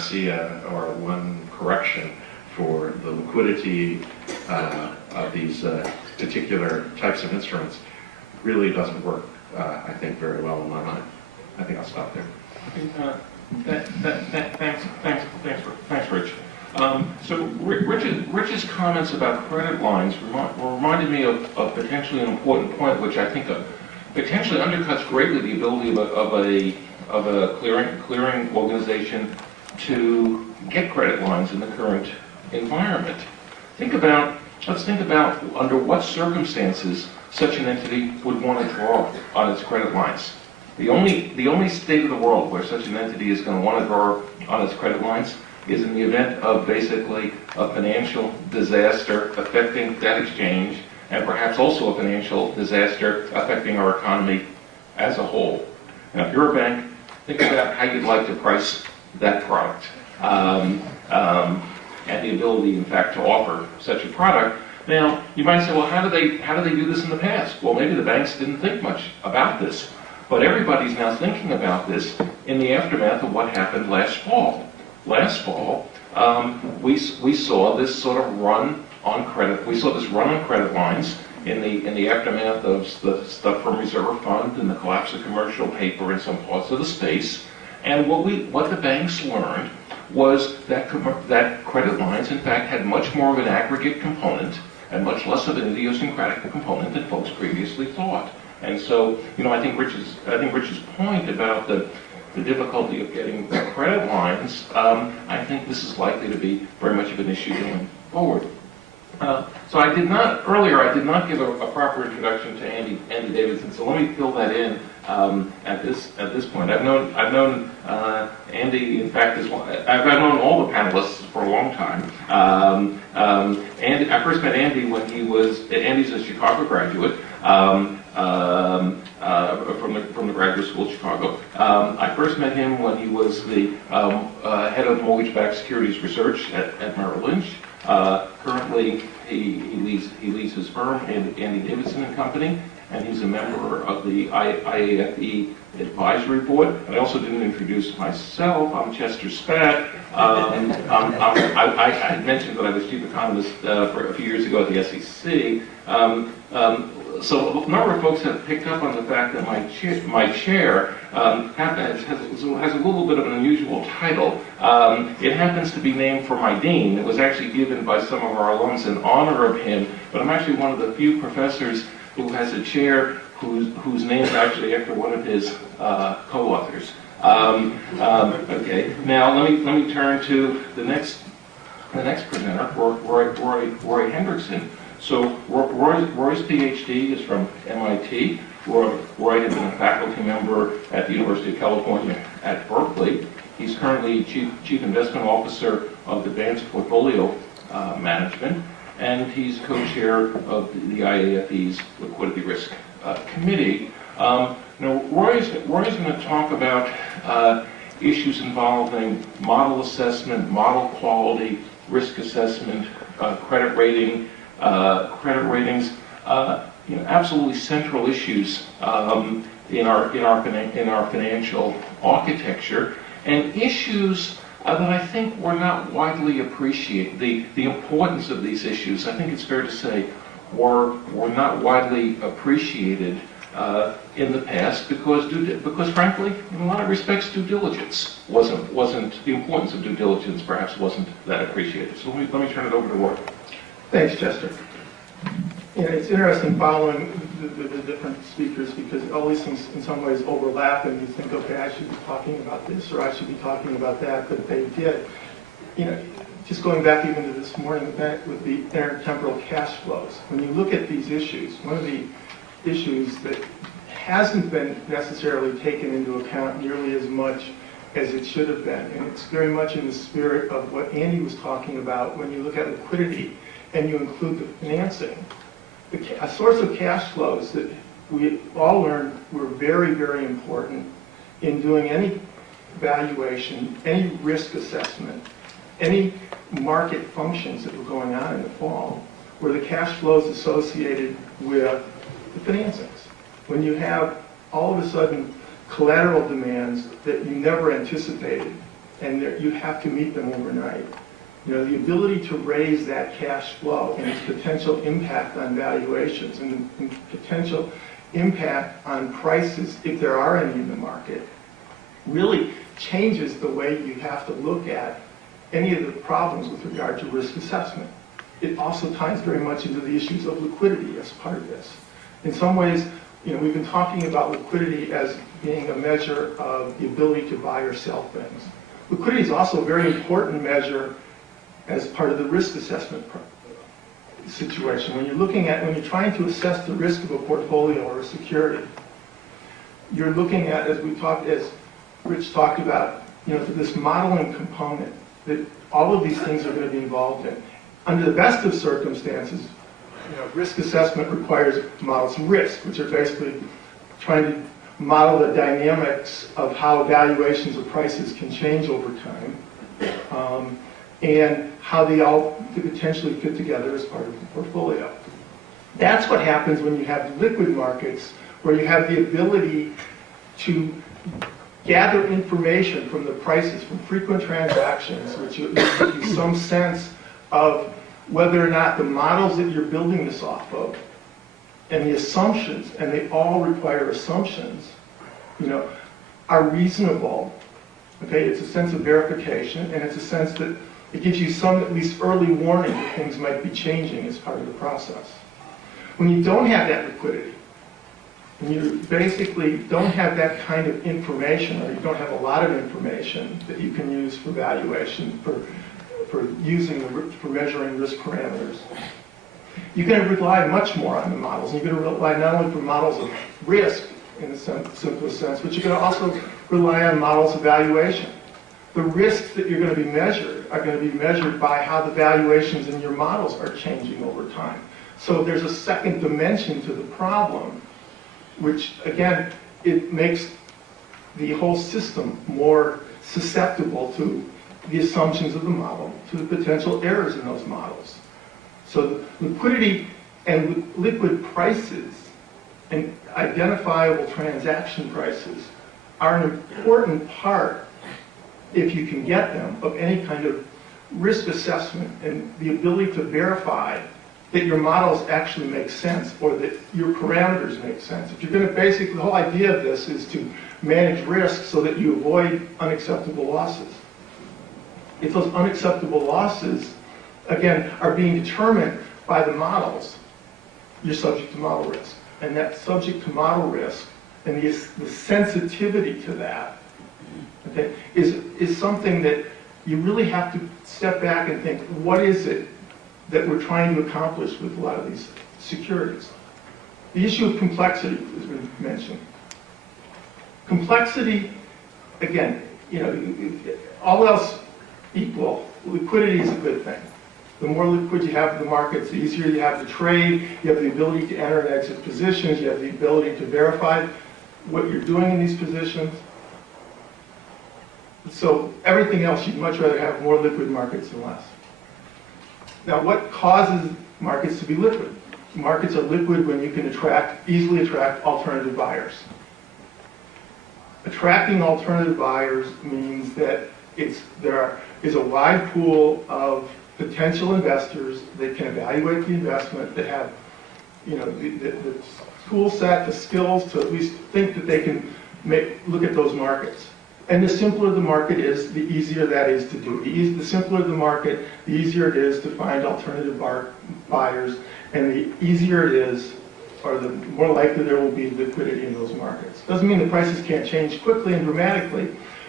panacea or one correction for the liquidity of these particular types of instruments really doesn't work, I think, very well in my mind. I think I'll stop there. Thanks, Rich. So Rich's comments about credit lines reminded me of potentially an important point, which I think potentially undercuts greatly the ability of a clearing organization to get credit lines in the current environment. Let's think about under what circumstances such an entity would want to draw on its credit lines. The only state of the world where such an entity is going to want to draw on its credit lines is in the event of basically a financial disaster affecting debt exchange, and perhaps also a financial disaster affecting our economy as a whole. Now, if you're a bank, think about how you'd like to price that product, and the ability, in fact, to offer such a product. Now, you might say, well, how do they do this in the past? Well, maybe the banks didn't think much about this, but everybody's now thinking about this in the aftermath of what happened last fall. Last fall, we saw this sort of run on credit. We saw this run on credit lines in the aftermath of the stuff from Reserve Fund and the collapse of commercial paper in some parts of the space. And what the banks learned was that credit lines, in fact, had much more of an aggregate component and much less of an idiosyncratic component than folks previously thought. And so, I think Rich's point about the difficulty of getting credit lines, I think this is likely to be very much of an issue going forward. So I did not give a proper introduction to Andy Davidson, so let me fill that in at this point. I've known Andy, in fact, I've known all the panelists for a long time. And I first met Andy when Andy's a Chicago graduate from the Graduate School of Chicago. I first met him when he was the head of mortgage-backed securities research at Merrill Lynch. Currently, he leads his firm, Andy Davidson and Company, and he's a member of the IAFE Advisory Board. And I also didn't introduce myself. I'm Chester Spatt. I had mentioned that I was chief economist for a few years ago at the SEC. So a number of folks have picked up on the fact that my chair has a little bit of an unusual title. It happens to be named for my dean. It was actually given by some of our alums in honor of him, but I'm actually one of the few professors who has a chair whose name is actually after one of his co-authors. Okay, now let me turn to the next presenter, Roy Hendrickson. So Roy's PhD is from MIT. Roy had been a faculty member at the University of California at Berkeley. He's currently Chief Investment Officer of Advanced Portfolio Management, and he's co-chair of the IAFE's Liquidity Risk Committee. Now, Roy's going to talk about issues involving model assessment, model quality, risk assessment, credit ratings, absolutely central issues in our financial architecture, and issues that I think were not widely appreciated. The importance of these issues, I think it's fair to say, were not widely appreciated in the past because frankly, in a lot of respects, due diligence wasn't the importance of due diligence perhaps wasn't that appreciated. So let me turn it over to Roy. Thanks, Chester. It's interesting following the different speakers because all these things in some ways overlap and you think, okay, I should be talking about this or I should be talking about that, but they did. Just going back even to this morning with the intertemporal cash flows, when you look at these issues, one of the issues that hasn't been necessarily taken into account nearly as much as it should have been, and it's very much in the spirit of what Andy was talking about when you look at liquidity and you include the financing. A source of cash flows that we all learned were very, very important in doing any valuation, any risk assessment, any market functions that were going on in the fall were the cash flows associated with the financings. When you have all of a sudden collateral demands that you never anticipated and you have to meet them overnight. You know, the ability to raise that cash flow and its potential impact on valuations and potential impact on prices, if there are any in the market, really changes the way you have to look at any of the problems with regard to risk assessment. It also ties very much into the issues of liquidity as part of this. In some ways, you know, we've been talking about liquidity as being a measure of the ability to buy or sell things. Liquidity is also a very important measure as part of the risk assessment situation. When you're trying to assess the risk of a portfolio or a security, you're looking at, as Rich talked about, you know, this modeling component that all of these things are going to be involved in. Under the best of circumstances, you know, risk assessment requires models of risk, which are basically trying to model the dynamics of how valuations of prices can change over time, and how they all could potentially fit together as part of the portfolio. That's what happens when you have liquid markets, where you have the ability to gather information from the prices, from frequent transactions, which gives you some sense of whether or not the models that you're building this off of and the assumptions, and they all require assumptions, you know, are reasonable. Okay, it's a sense of verification, and it's a sense that it gives you some at least early warning that things might be changing as part of the process. When you don't have that liquidity, and you basically don't have that kind of information, or you don't have a lot of information that you can use for valuation, for measuring risk parameters, you're going to rely much more on the models. You're going to rely not only for models of risk in the simplest sense, but you're going to also rely on models of valuation. The risks that you're going to be measured are going to be measured by how the valuations in your models are changing over time. So there's a second dimension to the problem, which again, it makes the whole system more susceptible to the assumptions of the model, to the potential errors in those models. So liquidity and liquid prices and identifiable transaction prices are an important part, if you can get them, of any kind of risk assessment and the ability to verify that your models actually make sense, or that your parameters make sense. If you're going to basically, the whole idea of this is to manage risk so that you avoid unacceptable losses. If those unacceptable losses, again, are being determined by the models, you're subject to model risk. And that subject to model risk and the sensitivity to that, okay, is something that you really have to step back and think, what is it that we're trying to accomplish with a lot of these securities? The issue of complexity has been mentioned. Complexity, again, you know, all else equal, liquidity is a good thing. The more liquid you have in the markets, the easier you have to trade, you have the ability to enter and exit positions, you have the ability to verify what you're doing in these positions. So everything else, you'd much rather have more liquid markets than less. Now, what causes markets to be liquid? Markets are liquid when you can easily attract alternative buyers. Attracting alternative buyers means that there is a wide pool of potential investors that can evaluate the investment, that have, you know, the tool set, the skills to at least think that they can look at those markets. And the simpler the market is, the easier that is to do. The simpler the market, the easier it is to find alternative buyers, and the easier it is, or the more likely there will be liquidity in those markets. Doesn't mean the prices can't change quickly and dramatically,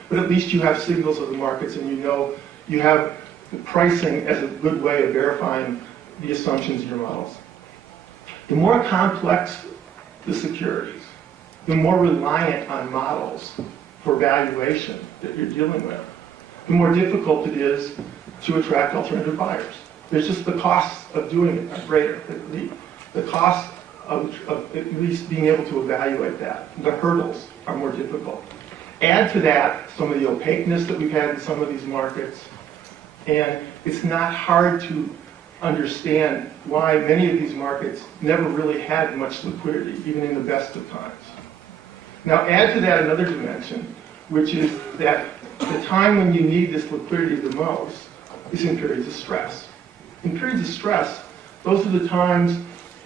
but at least you have signals of the markets, and you know you have the pricing as a good way of verifying the assumptions in your models. The more complex the securities, the more reliant on models for valuation that you're dealing with, the more difficult it is to attract alternative buyers. There's just the costs of doing it are greater. The cost of at least being able to evaluate that, the hurdles are more difficult. Add to that some of the opaqueness that we've had in some of these markets, and it's not hard to understand why many of these markets never really had much liquidity, even in the best of times. Now add to that another dimension, which is that the time when you need this liquidity the most is in periods of stress. In periods of stress, those are the times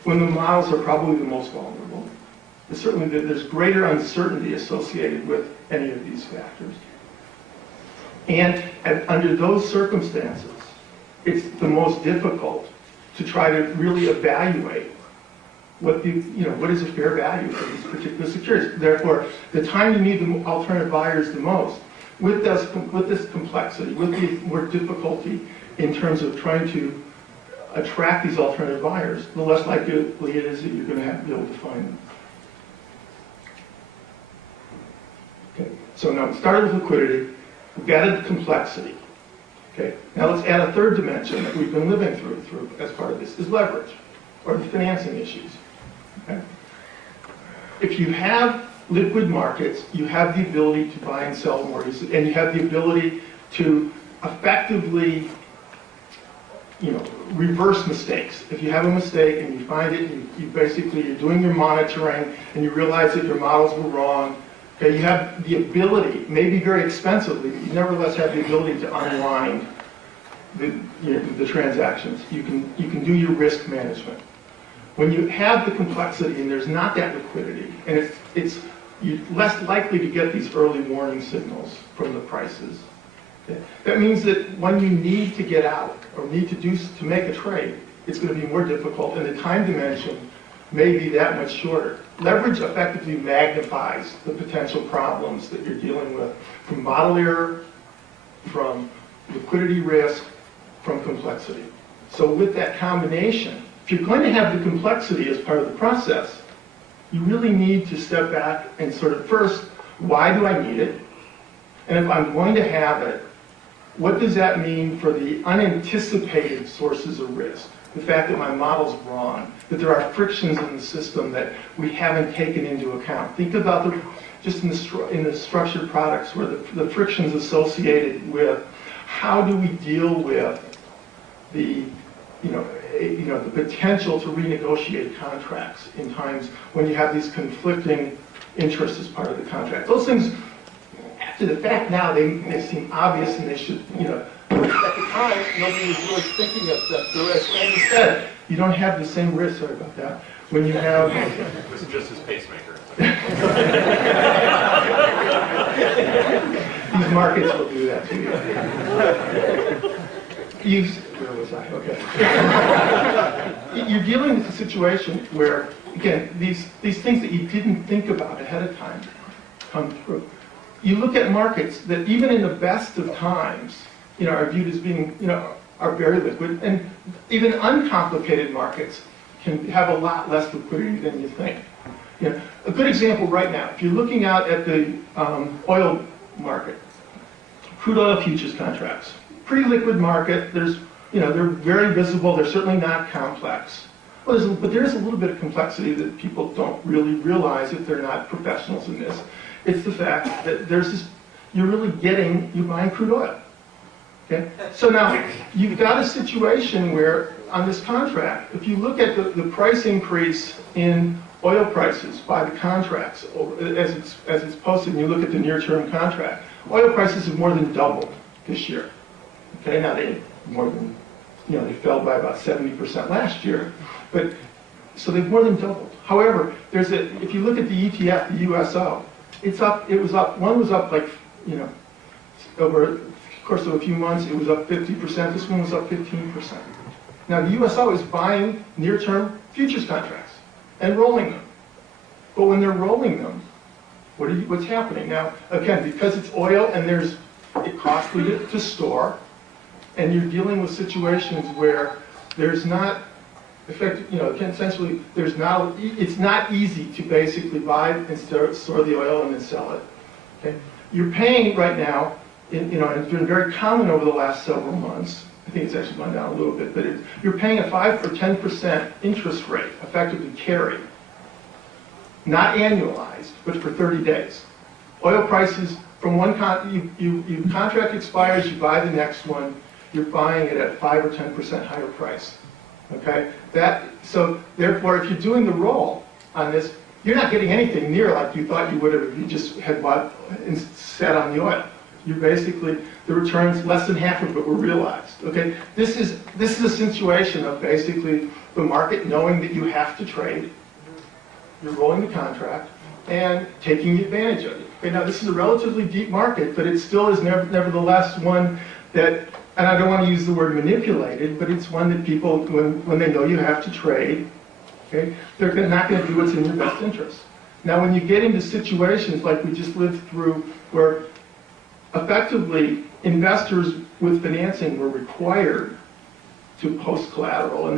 when the models are probably the most vulnerable. But certainly there's greater uncertainty associated with any of these factors. And under those circumstances, it's the most difficult to try to really evaluate what is a fair value for these particular securities. Therefore, the time you need the alternative buyers the most, with this complexity, with the more difficulty in terms of trying to attract these alternative buyers, the less likely it is that you're going to have to be able to find them. Okay. So now we started with liquidity, we've added complexity. Okay. Now let's add a third dimension that we've been living through as part of this, is leverage, or the financing issues. Okay. If you have liquid markets, you have the ability to buy and sell more easily, and you have the ability to effectively, reverse mistakes. If you have a mistake and you find it, you're doing your monitoring and you realize that your models were wrong. Okay, you have the ability, maybe very expensively, but you nevertheless have the ability to unwind the transactions. You can do your risk management. When you have the complexity and there's not that liquidity, and you're less likely to get these early warning signals from the prices. Okay? That means that when you need to get out or need to make a trade, it's going to be more difficult, and the time dimension may be that much shorter. Leverage effectively magnifies the potential problems that you're dealing with from model error, from liquidity risk, from complexity. So with that combination, if you're going to have the complexity as part of the process, you really need to step back and sort of first, why do I need it? And if I'm going to have it, what does that mean for the unanticipated sources of risk? The fact that my model's wrong, that there are frictions in the system that we haven't taken into account. Think about just in the structured products where the frictions associated with how do we deal with the the potential to renegotiate contracts in times when you have these conflicting interests as part of the contract. Those things, after the fact now, they seem obvious and they should, at the time, nobody was really thinking of them. So as Andy said, you don't have the same risk, sorry about that, when you have... It was just his pacemaker. These markets will do that to you. Where was I? Okay. You're dealing with a situation where, again, these things that you didn't think about ahead of time come through. You look at markets that even in the best of times, are viewed as being, are very liquid, and even uncomplicated markets can have a lot less liquidity than you think. A good example right now, if you're looking out at the oil market, crude oil futures contracts, pretty liquid market. There's, they're very visible. They're certainly not complex. Well, but there is a little bit of complexity that people don't really realize if they're not professionals in this. It's the fact that you're buying crude oil. Okay? So now, you've got a situation where, on this contract, if you look at the price increase in oil prices by the contracts, as it's posted, and you look at the near-term contract, oil prices have more than doubled this year. Okay, now they fell by about 70% last year, but so they've more than doubled. However, if you look at the ETF, the USO, one was up like, over the course of a few months, it was up 50%, this one was up 15%. Now the USO is buying near-term futures contracts and rolling them. But when they're rolling them, what's happening? Now, again, because it's oil and it costly to store, and you're dealing with situations where there's not, essentially, it's not easy to basically buy and store the oil and then sell it. Okay? You're paying right now, and it's been very common over the last several months. I think it's actually gone down a little bit, but you're paying a 5 or 10% interest rate, effectively carry, not annualized, but for 30 days. Oil prices from one contract expires, you buy the next one. You're buying it at 5 or 10% higher price. Okay? So therefore, if you're doing the roll on this, you're not getting anything near like you thought you would have if you just had bought and sat on the oil. You're basically, the returns, less than half of it were realized, okay? This is a situation of basically the market knowing that you have to trade, you're rolling the contract, and taking advantage of it. Okay, now this is a relatively deep market, but it still is nevertheless one that, and I don't want to use the word manipulated, but it's one that people, when they know you have to trade, okay, they're not going to do what's in your best interest. Now when you get into situations like we just lived through where effectively investors with financing were required to post collateral, and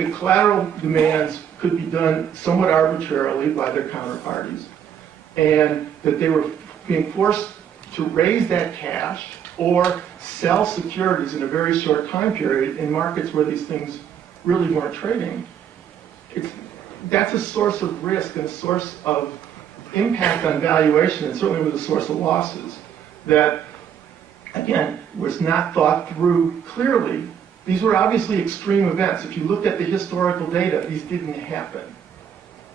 the collateral demands could be done somewhat arbitrarily by their counterparties, and that they were being forced to raise that cash or sell securities in a very short time period in markets where these things really weren't trading. That's a source of risk and a source of impact on valuation, and certainly was a source of losses that, again, was not thought through clearly. These were obviously extreme events. If you looked at the historical data, these didn't happen.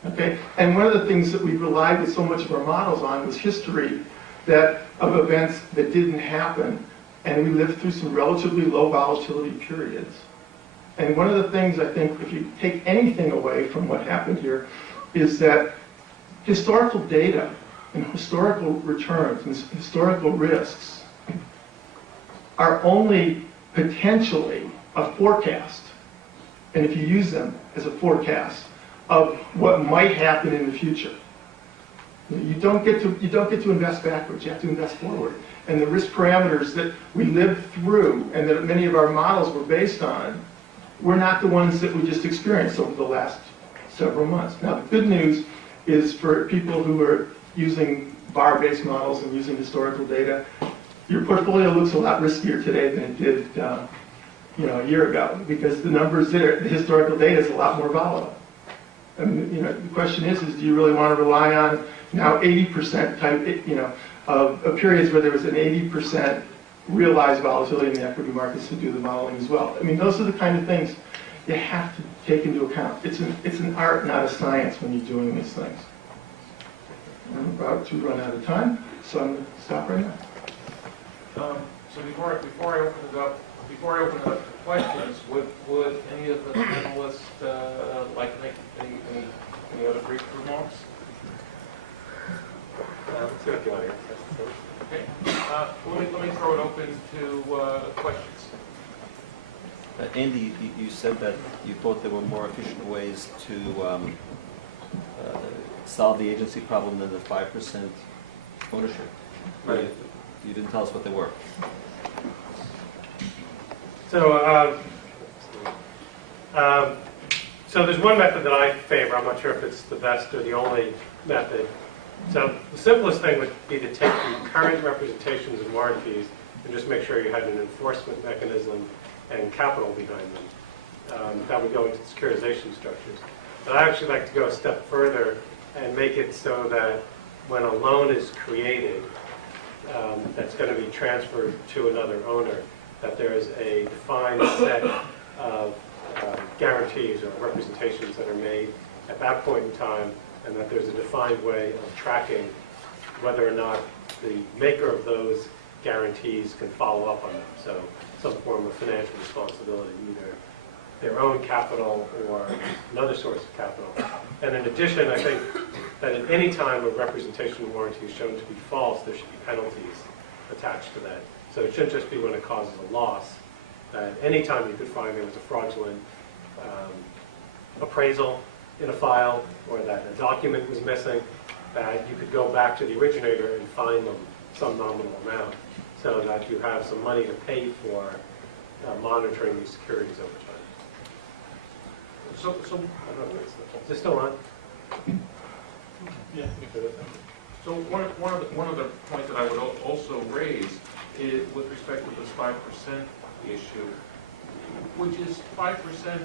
Okay? And one of the things that we relied with so much of our models on was history of events that didn't happen, and we lived through some relatively low volatility periods. And one of the things I think, if you take anything away from what happened here, is that historical data and historical returns and historical risks are only potentially a forecast, and if you use them as a forecast of what might happen in the future. You don't get to invest backwards, you have to invest forward. And the risk parameters that we lived through and that many of our models were based on were not the ones that we just experienced over the last several months. Now the good news is for people who are using bar-based models and using historical data, your portfolio looks a lot riskier today than it did a year ago, because the numbers there, the historical data is a lot more volatile. I mean, the question is do you really want to rely on now 80% type, of periods where there was an 80% realized volatility in the equity markets to do the modeling as well? I mean, those are the kind of things you have to take into account. It's an art, not a science, when you're doing these things. I'm about to run out of time, so I'm going to stop right now. So before I open it up to questions, would any of the panelists like to make any other brief remarks? Let's see what the audience has to say. Okay. Let me throw it open to questions. Andy, you said that you thought there were more efficient ways to solve the agency problem than the 5% ownership. Right. You didn't tell us what they were. So there's one method that I favor. I'm not sure if it's the best or the only method. So the simplest thing would be to take the current representations and warranties and just make sure you had an enforcement mechanism and capital behind them. That would go into securitization structures. But I actually like to go a step further and make it so that when a loan is created that's going to be transferred to another owner, that there is a defined set of guarantees or representations that are made at that point in time, and that there's a defined way of tracking whether or not the maker of those guarantees can follow up on them. So some form of financial responsibility, either their own capital or another source of capital. And in addition, I think that at any time a representation warranty is shown to be false, there should be penalties attached to that. So it shouldn't just be when it causes a loss. Any time you could find there was a fraudulent appraisal in a file, or that a document was missing, that you could go back to the originator and fine them some nominal amount, so that you have some money to pay for monitoring these securities over time. So I don't know if it's still on. Yeah. So one of the points that I would also raise is with respect to this 5% issue, which is 5%.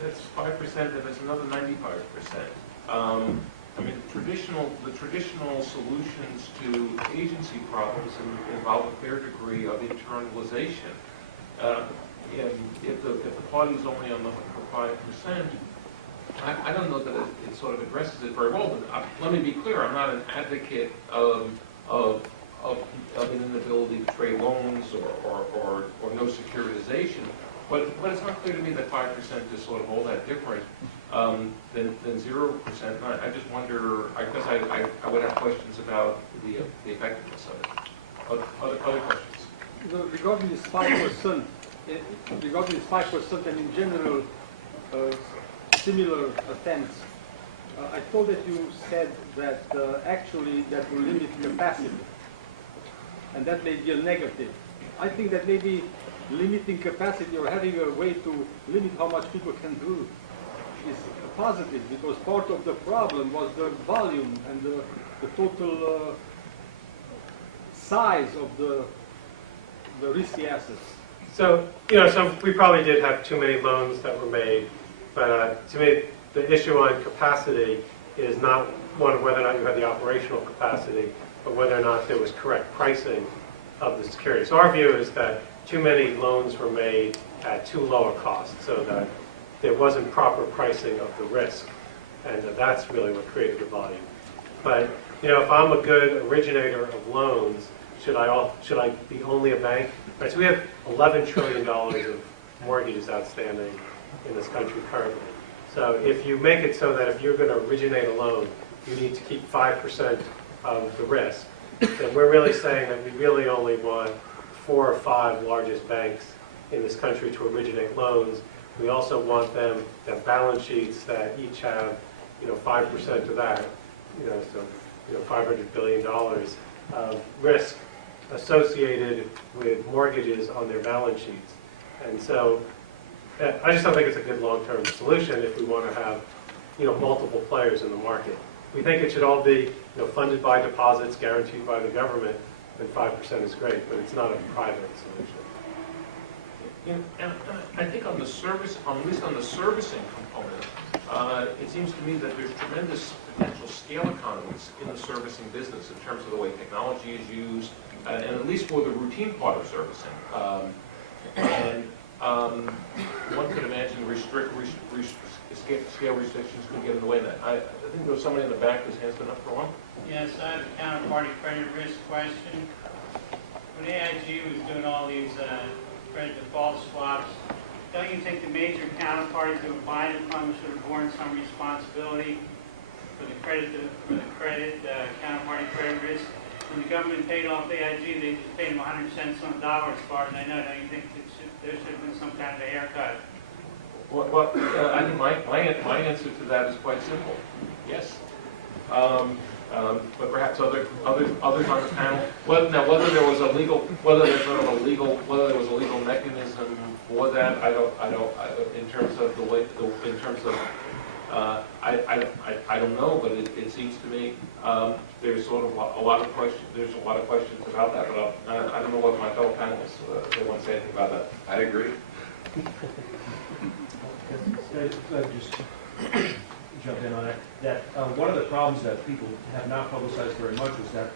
That's 5%, and there's another 95%. I mean, the traditional solutions to agency problems involve a fair degree of internalization. If the party is only on the hook for 5%, I don't know that it sort of addresses it very well. But let me be clear: I'm not an advocate of of an inability to trade loans or no securitization. But it's not clear to me that 5% is sort of all that different than 0%. And I just wonder, I guess I would have questions about the effectiveness of it. Other questions? Regarding this 5%, regarding this 5% and in general similar attempts, I thought that you said that actually that will limit capacity, and that may be a negative. I think that maybe limiting capacity or having a way to limit how much people can do is positive, because part of the problem was the volume and the total size of the risky assets. So, so we probably did have too many loans that were made, but to me, the issue on capacity is not one of whether or not you had the operational capacity, but whether or not there was correct pricing of the security. So our view is that too many loans were made at too low a cost, so that there wasn't proper pricing of the risk, and that's really what created the volume. But if I'm a good originator of loans, should I be only a bank? Right, so we have $11 trillion of mortgages outstanding in this country currently. So if you make it so that if you're going to originate a loan, you need to keep 5% of the risk, then we're really saying that we really only want 4 or 5 largest banks in this country to originate loans. We also want them to have balance sheets that each have, 5% of that, so, $500 billion of risk associated with mortgages on their balance sheets. And so I just don't think it's a good long-term solution if we want to have, multiple players in the market. We think it should all be, funded by deposits, guaranteed by the government, then 5% is great, but it's not a private solution. And I think on the service, at least on the servicing component, it seems to me that there's tremendous potential scale economies in the servicing business in terms of the way technology is used, and at least for the routine part of servicing. One could imagine scale restrictions could get in the way of that. I think there was somebody in the back whose hand's been up for a while. Yes, I have a counterparty credit risk question. When AIG was doing all these credit default swaps, don't you think the major counterparties that were buying it from should have borne some responsibility for the credit counterparty credit risk? When the government paid off AIG, they just paid them 100 cents on the dollar, as far as I know. Don't you think there should have been some kind of a haircut? Well, I think my answer to that is quite simple. Yes. But perhaps others on the panel. Whether there was a legal mechanism for that, I don't. In terms of the way, in terms of, I don't know. But it seems to me there's sort of a lot of questions. There's a lot of questions about that. But I don't know what my fellow panelists they want to say anything about that. I agree. Just jump in on it. That one of the problems that people have not publicized very much was that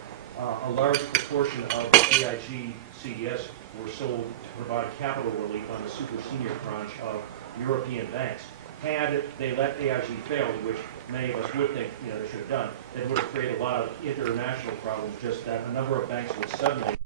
a large proportion of AIG CDS were sold to provide capital relief on the super senior tranche of European banks. Had they let AIG fail, which many of us would think they should have done, it would have created a lot of international problems. Just that a number of banks would suddenly.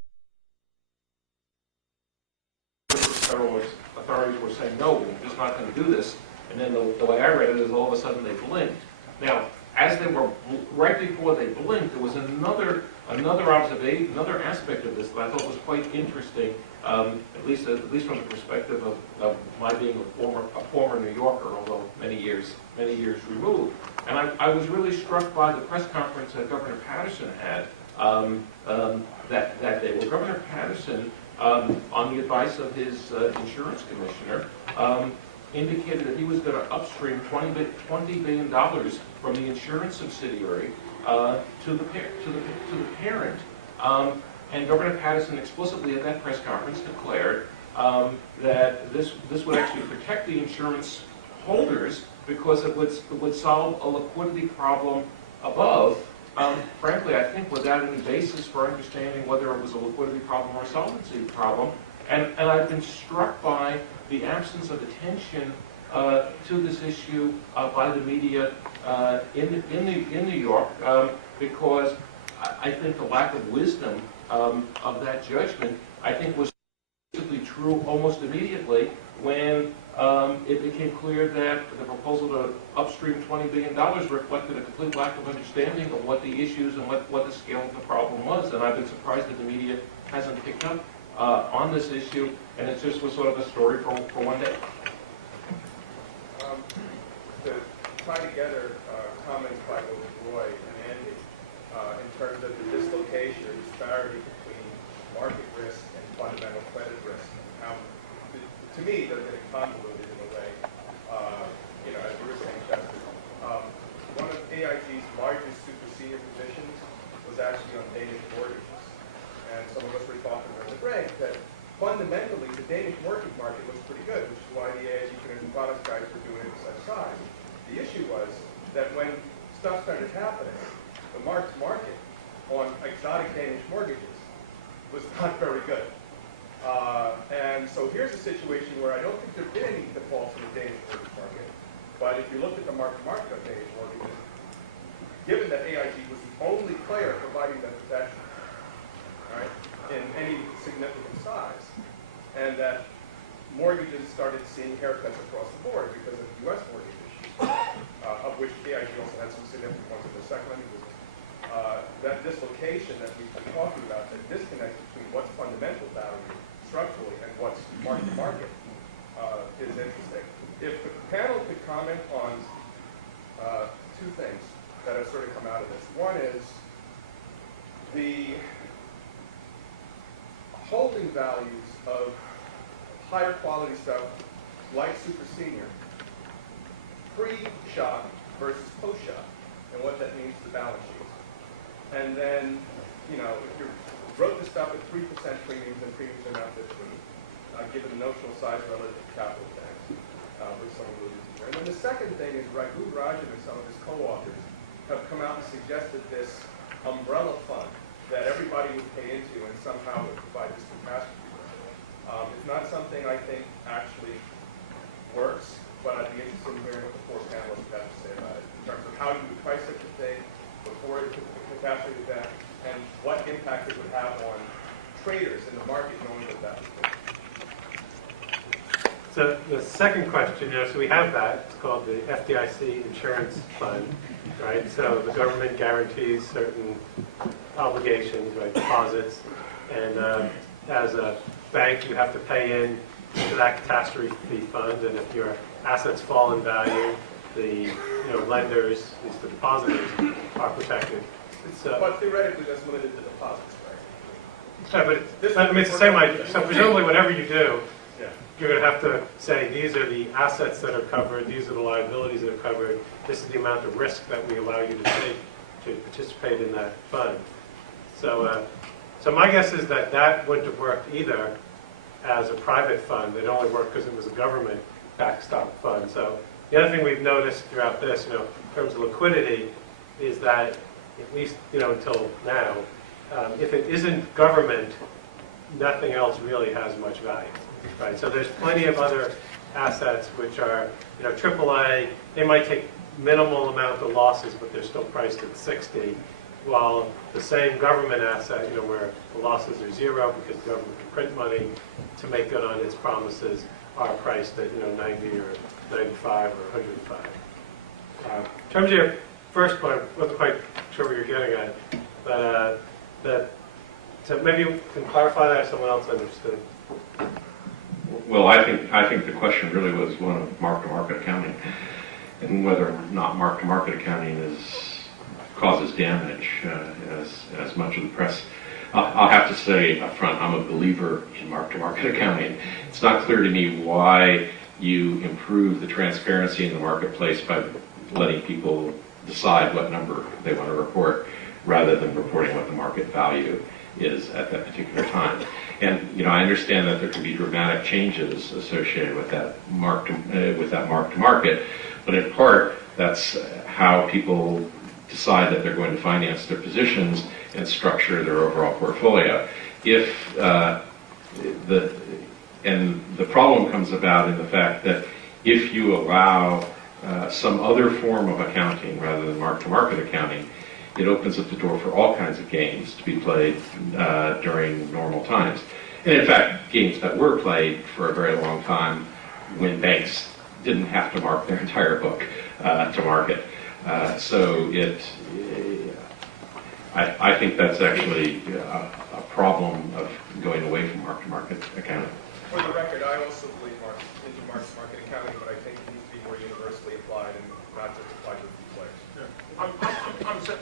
Federal authorities were saying, no, we're just not going to do this. And then the way I read it is all of a sudden they blinked. Now, as they were, right before they blinked, there was another observation, another aspect of this that I thought was quite interesting, at least from the perspective of my being a former New Yorker, although many years removed. And I was really struck by the press conference that Governor Patterson had that day. Well, Governor Patterson, on the advice of his insurance commissioner, indicated that he was going to upstream $20 billion from the insurance subsidiary to the parent. And Governor Patterson explicitly at that press conference declared that this would actually protect the insurance holders because it would solve a liquidity problem above. Frankly, I think without any basis for understanding whether it was a liquidity problem or a solvency problem. And I've been struck by the absence of attention to this issue by the media in New York because I think the lack of wisdom of that judgment, I think was basically true almost immediately when it became clear that the proposal to upstream $20 billion reflected a complete lack of understanding of what the issues and what the scale of the problem was. And I've been surprised that the media hasn't picked up on this issue, and it just was sort of a story for one day. To tie together comments by both Roy and Andy in terms of the dislocation or disparity between market risk and fundamental credit risk, how, to me, they're getting convoluted in a way, as you were saying, Chester. One of AIG's largest super senior positions was actually on Danish mortgages. And some of us were talking during the break that fundamentally the Danish mortgage market was pretty good, which is why the AIG Financial Products guys were doing it at such size. The issue was that when stuff started happening, the market on exotic Danish mortgages was not very good. And so here's a situation where I don't think there have been any defaults in the Danish mortgage market. But if you look at the market of Danish mortgages, given that AIG was the only player providing that protection, right, in any significant size, and that mortgages started seeing haircuts across the board because of U.S. mortgage issues, of which AIG also had some significant ones in the second lending business. That dislocation that we've been talking about, that disconnect between what's fundamental value structurally and what's market is interesting. If the panel could comment on two things that have sort of come out of this. One is the holding values of higher quality stuff like super senior pre-shock versus post-shock and what that means to the balance sheets. And then, if you wrote this stuff at 3% premiums and premiums are now 15, given the notional size relative to capital tax, which someone alluded to here. And then the second thing is Raghu Rajan and some of his co-authors have come out and suggested this umbrella fund that everybody would pay into and somehow would provide this capacity. It's not something I think actually works, but I'd be interested in hearing what the four panelists have to say about it in terms of how you would price such a thing before it took the capacity event and what impact it would have on traders in the market knowing what that would be. So the second question, so we have that. It's called the FDIC Insurance Fund, right? So the government guarantees certain obligations, right, deposits, and as a bank, you have to pay in to that catastrophe fund, and if your assets fall in value, the lenders, at least the depositors, are protected. But theoretically, that's limited to deposits, right? Yeah, but it's the same idea. So presumably, whatever you do, you're going to have to say, these are the assets that are covered, these are the liabilities that are covered, this is the amount of risk that we allow you to take to participate in that fund. So, so my guess is that that wouldn't have worked either as a private fund. It only worked because it was a government backstop fund. So the other thing we've noticed throughout this, in terms of liquidity, is that at least until now, if it isn't government, nothing else really has much value. Right, so there's plenty of other assets which are, AAA. They might take minimal amount of losses, but they're still priced at 60. While the same government asset, where the losses are zero because the government can print money to make good on its promises, are priced at 90 or 95 or 105. In terms of your first point, I wasn't quite sure what you're getting at, but so maybe you can clarify that if someone else understood. Well, I think the question really was one of mark-to-market accounting, and whether or not mark-to-market accounting causes damage, as much of the press. I'll have to say up front, I'm a believer in mark-to-market accounting. It's not clear to me why you improve the transparency in the marketplace by letting people decide what number they want to report, rather than reporting what the market value is at that particular time. And I understand that there can be dramatic changes associated with that mark-to-market, but in part that's how people decide that they're going to finance their positions and structure their overall portfolio. If the problem comes about in the fact that if you allow some other form of accounting rather than mark-to-market accounting, it opens up the door for all kinds of games to be played during normal times. And in fact, games that were played for a very long time when banks didn't have to mark their entire book to market. So I think that's actually a problem of going away from mark-to-market accounting. For the record, I also believe into mark-to-market accounting, but I think it needs to be more universally applied and not just applied to players.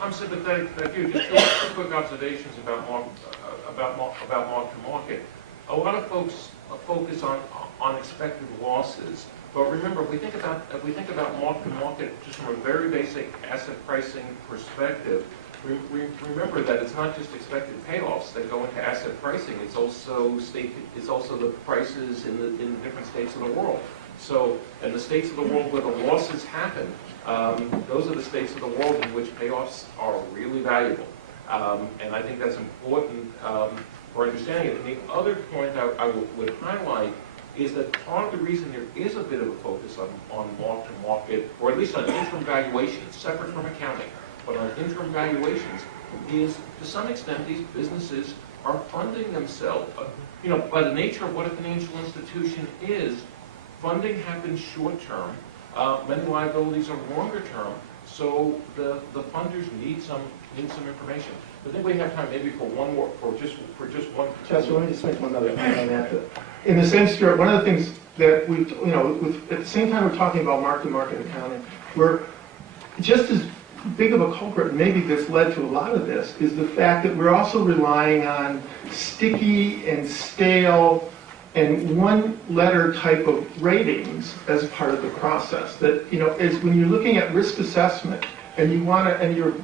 I'm sympathetic to that view. Just two quick observations about mark-to-market. A lot of folks focus on expected losses, but remember, if we think about mark-to-market just from a very basic asset pricing perspective, remember that it's not just expected payoffs that go into asset pricing. It's also the prices in the different states of the world. So, in the states of the world where the losses happen, those are the states of the world in which payoffs are really valuable. And I think that's important for understanding it. And the other point I would highlight is that part of the reason there is a bit of a focus on mark-to-market, or at least on interim valuations, separate from accounting, but on interim valuations, is to some extent these businesses are funding themselves. By the nature of what a financial institution is, funding happens short-term. Many liabilities are longer-term, so the funders need some information. I think we have time maybe for one more, for just one. Chester, let me just make one other point on that. In the same spirit, one of the things that we, at the same time we're talking about mark-to-market accounting, we're just as big of a culprit, maybe this led to a lot of this, is the fact that we're also relying on sticky and stale and one-letter type of ratings as part of the process. That, is when you're looking at risk assessment and you're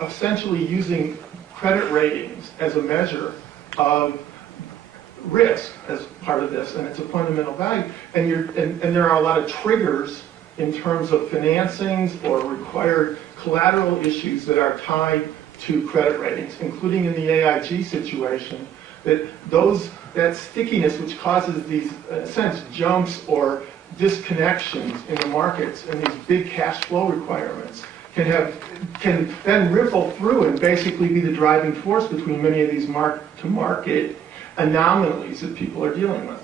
essentially using credit ratings as a measure of risk as part of this, and it's a fundamental value, and there are a lot of triggers in terms of financings or required collateral issues that are tied to credit ratings, including in the AIG situation, that stickiness which causes these, in a sense, jumps or disconnections in the markets and these big cash flow requirements can then ripple through and basically be the driving force between many of these mark-to-market anomalies that people are dealing with.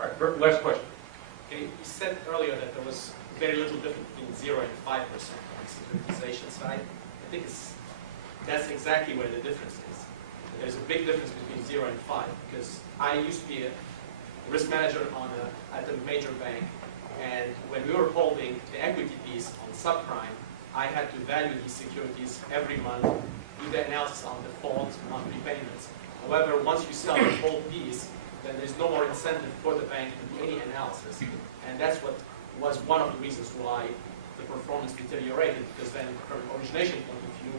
All right, last question. Okay, you said earlier that there was very little difference between 0 and 5% on the securitization side. I think that's exactly where the difference is. There's a big difference between 0 and 5, because I used to be a risk manager at a major bank, and when we were holding the equity piece on subprime, I had to value these securities every month, do the analysis on default, monthly payments. However, once you sell the whole piece, then there's no more incentive for the bank to do any analysis. And that's what was one of the reasons why the performance deteriorated, because then from an origination point of view,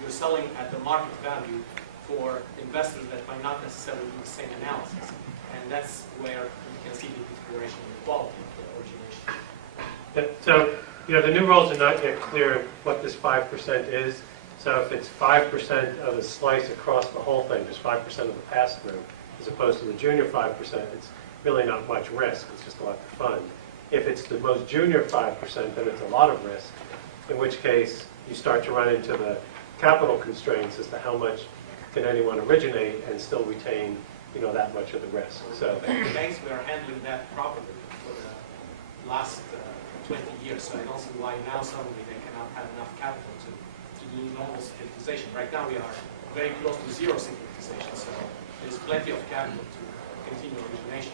you're selling at the market value for investors that might not necessarily do the same analysis. And that's where you can see the deterioration in the quality of the origination. So, the new rules are not yet clear what this 5% is. So if it's 5% of a slice across the whole thing, just 5% of the pass-through, as opposed to the junior 5%, it's really not much risk. It's just a lot to fund. If it's the most junior 5%, then it's a lot of risk, in which case you start to run into the capital constraints as to how much can anyone originate and still retain, that much of the risk. So the banks were handling that properly for the last 20 years, so I don't see why now suddenly they cannot have enough capital to do normal securitization. Right now we are very close to zero securitization, so there's plenty of capital to continue origination.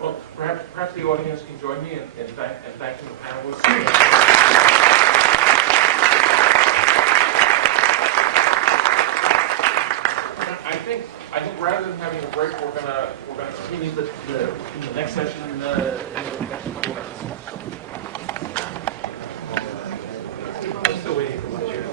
Well, perhaps the audience can join me in thanking the panelists. I think rather than having a break, we're gonna continue the next session in the next couple of minutes. I'm still waiting for my chair.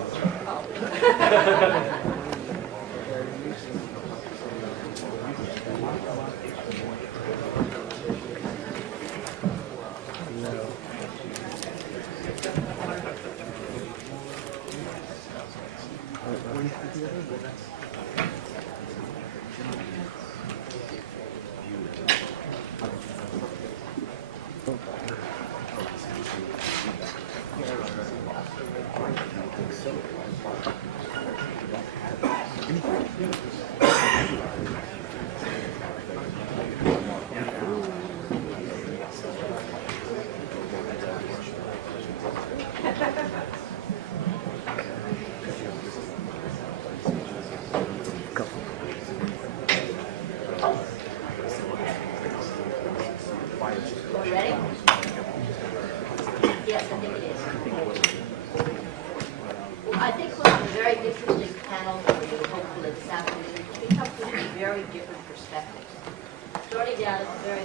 perspectives. Starting down at the very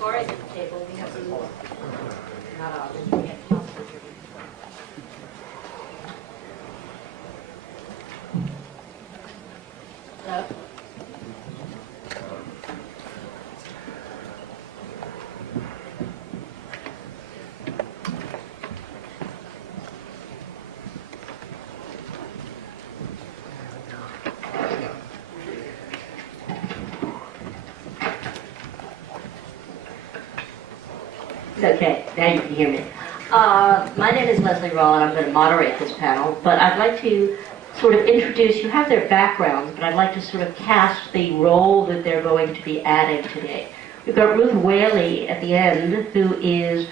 far end of the table, we have the, not all, we have Councilor Judy. Hello? Okay, now you can hear me. My name is Leslie Rawl, and I'm going to moderate this panel, but I'd like to sort of introduce, you have their backgrounds, but I'd like to sort of cast the role that they're going to be adding today. We've got Ruth Whaley at the end, who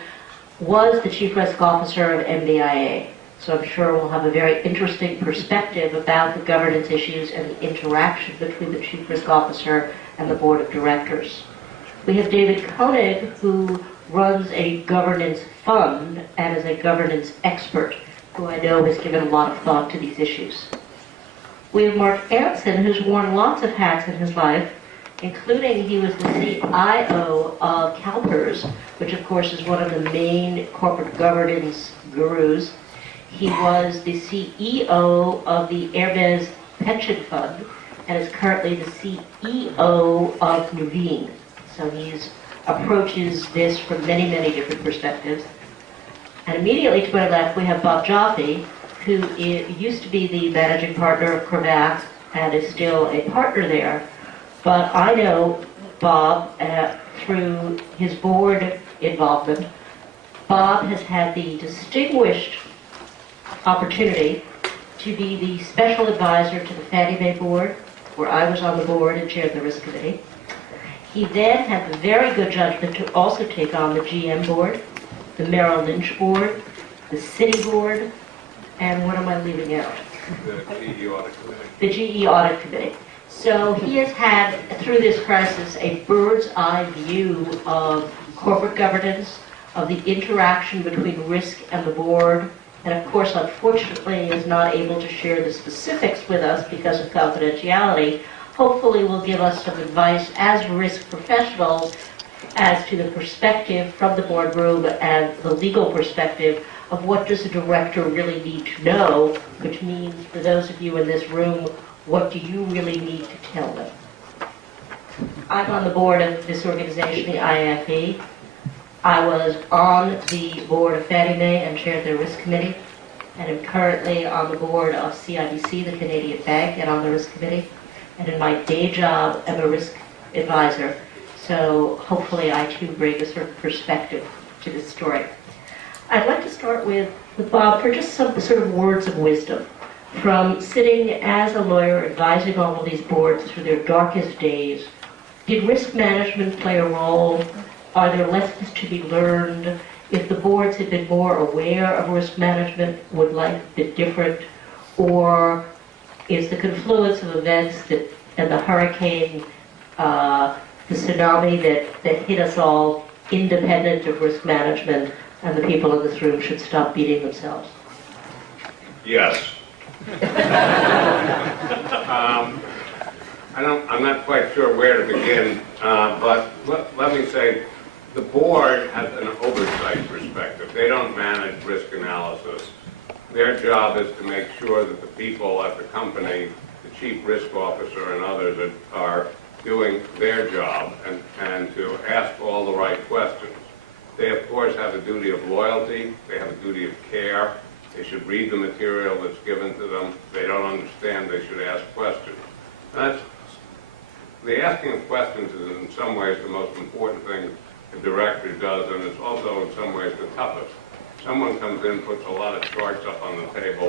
was the Chief Risk Officer of MBIA, so I'm sure we'll have a very interesting perspective about the governance issues and the interaction between the Chief Risk Officer and the Board of Directors. We have David Koenig, who runs a governance fund and is a governance expert, who I know has given a lot of thought to these issues. We have Mark Anson, who's worn lots of hats in his life, including he was the CIO of CalPERS, which of course is one of the main corporate governance gurus. He was the CEO of the Airbez Pension Fund and is currently the CEO of Nuveen. So he's approaches this from many, many different perspectives. And immediately to my left, we have Bob Jaffe, who used to be the managing partner of Cravath and is still a partner there. But I know Bob through his board involvement. Bob has had the distinguished opportunity to be the special advisor to the Fannie Mae board, where I was on the board and chaired the risk committee. He then had the very good judgment to also take on the GM board, the Merrill Lynch board, the Citi board, and what am I leaving out? The GE Audit Committee. The GE Audit Committee. So he has had, through this crisis, a bird's eye view of corporate governance, of the interaction between risk and the board, and of course, unfortunately, is not able to share the specifics with us because of confidentiality. Hopefully will give us some advice as risk professionals as to the perspective from the boardroom and the legal perspective of what does a director really need to know, which means for those of you in this room, what do you really need to tell them? I'm on the board of this organization, the IAFE. I was on the board of Fannie Mae and chaired their risk committee, and am currently on the board of CIBC, the Canadian Bank, and on the risk committee. And in my day job, I'm a risk advisor. So hopefully I too bring a sort of perspective to this story. I'd like to start with Bob for just some sort of words of wisdom. From sitting as a lawyer advising all of these boards through their darkest days, did risk management play a role? Are there lessons to be learned? If the boards had been more aware of risk management, would life have been different? Or is the confluence of events and the hurricane, the tsunami that hit us all, independent of risk management, and the people in this room should stop beating themselves? Yes. I'm not quite sure where to begin, but let me say the board has an oversight perspective. They don't manage risk analysis. Their job is to make sure that the people at the company, the chief risk officer and others are doing their job and to ask all the right questions. They, of course, have a duty of loyalty. They have a duty of care. They should read the material that's given to them. If they don't understand, they should ask questions. The asking of questions is in some ways the most important thing a director does, and it's also in some ways the toughest. Someone comes in, puts a lot of charts up on the table,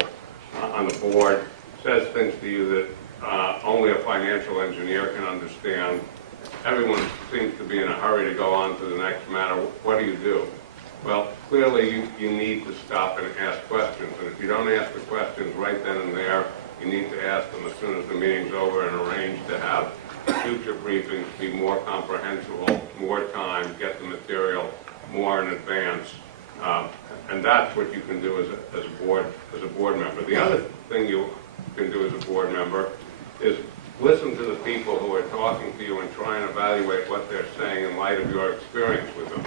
on the board, says things to you that only a financial engineer can understand. Everyone seems to be in a hurry to go on to the next matter. What do? Well, clearly you need to stop and ask questions. And if you don't ask the questions right then and there, you need to ask them as soon as the meeting's over and arrange to have future briefings be more comprehensible, more time, get the material more in advance. And that's what you can do as a board member. The other thing you can do as a board member is listen to the people who are talking to you and try and evaluate what they're saying in light of your experience with them.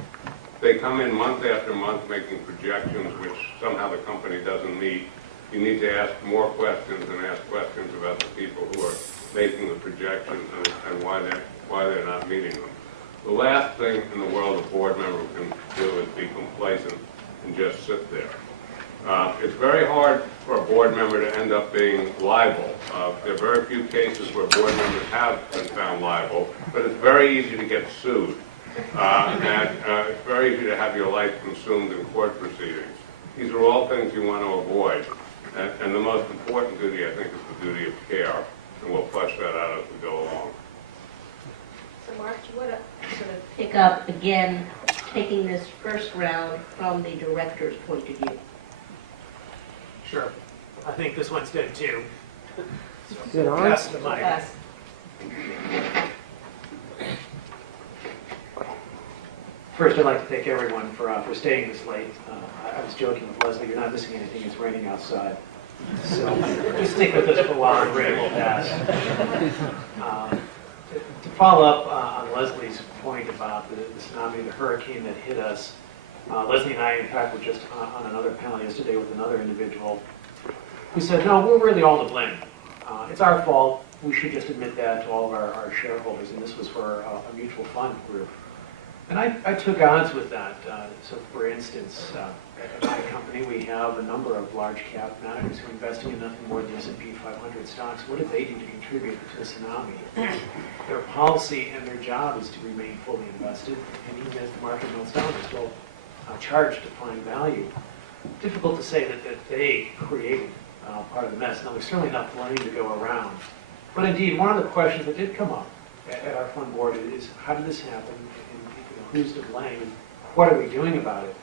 They come in month after month making projections which somehow the company doesn't meet. You need to ask more questions and ask questions about the people who are making the projections and why they're not meeting them. The last thing in the world a board member can do is be complacent and just sit there. It's very hard for a board member to end up being liable. There are very few cases where board members have been found liable, but it's very easy to get sued. And it's very easy to have your life consumed in court proceedings. These are all things you want to avoid. And the most important duty, I think, is the duty of care. And we'll flesh that out as we go along. So Mark, do you want to sort of pick up again, taking this first round from the director's point of view? Sure. I think this one's dead too. Is it on? Pass the mic. Pass. First, I'd like to thank everyone for staying this late. I was joking with Leslie, you're not missing anything, it's raining outside. So just stick with us for a while, the rain will pass. To follow up on Leslie's point about the tsunami, the hurricane that hit us, Leslie and I, in fact, were just on another panel yesterday with another individual who said, no, we're really all to blame. It's our fault. We should just admit that to all of our shareholders, and this was for a mutual fund group. And I took odds with that. So for instance, at my company, we have a number of large cap managers who are investing in nothing more than S&P 500 stocks. What did they do to contribute to the tsunami? Their policy and their job is to remain fully invested, and even as the market melts down, they're still charged define value. Difficult to say that they created part of the mess. Now, there's certainly enough blame to go around. But indeed, one of the questions that did come up at our fund board is, how did this happen? Who's to blame, and what are we doing about it?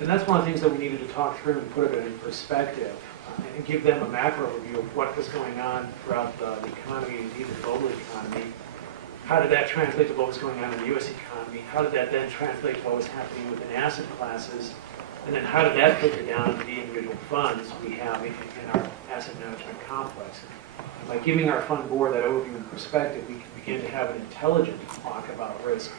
And that's one of the things that we needed to talk through and put it in perspective and give them a macro review of what was going on throughout the economy, indeed the global economy. How did that translate to what was going on in the U.S. economy? How did that then translate to what was happening within asset classes? And then how did that filter down to the individual funds we have in our asset management complex? And by giving our fund board that overview and perspective, we can begin to have an intelligent talk about risk.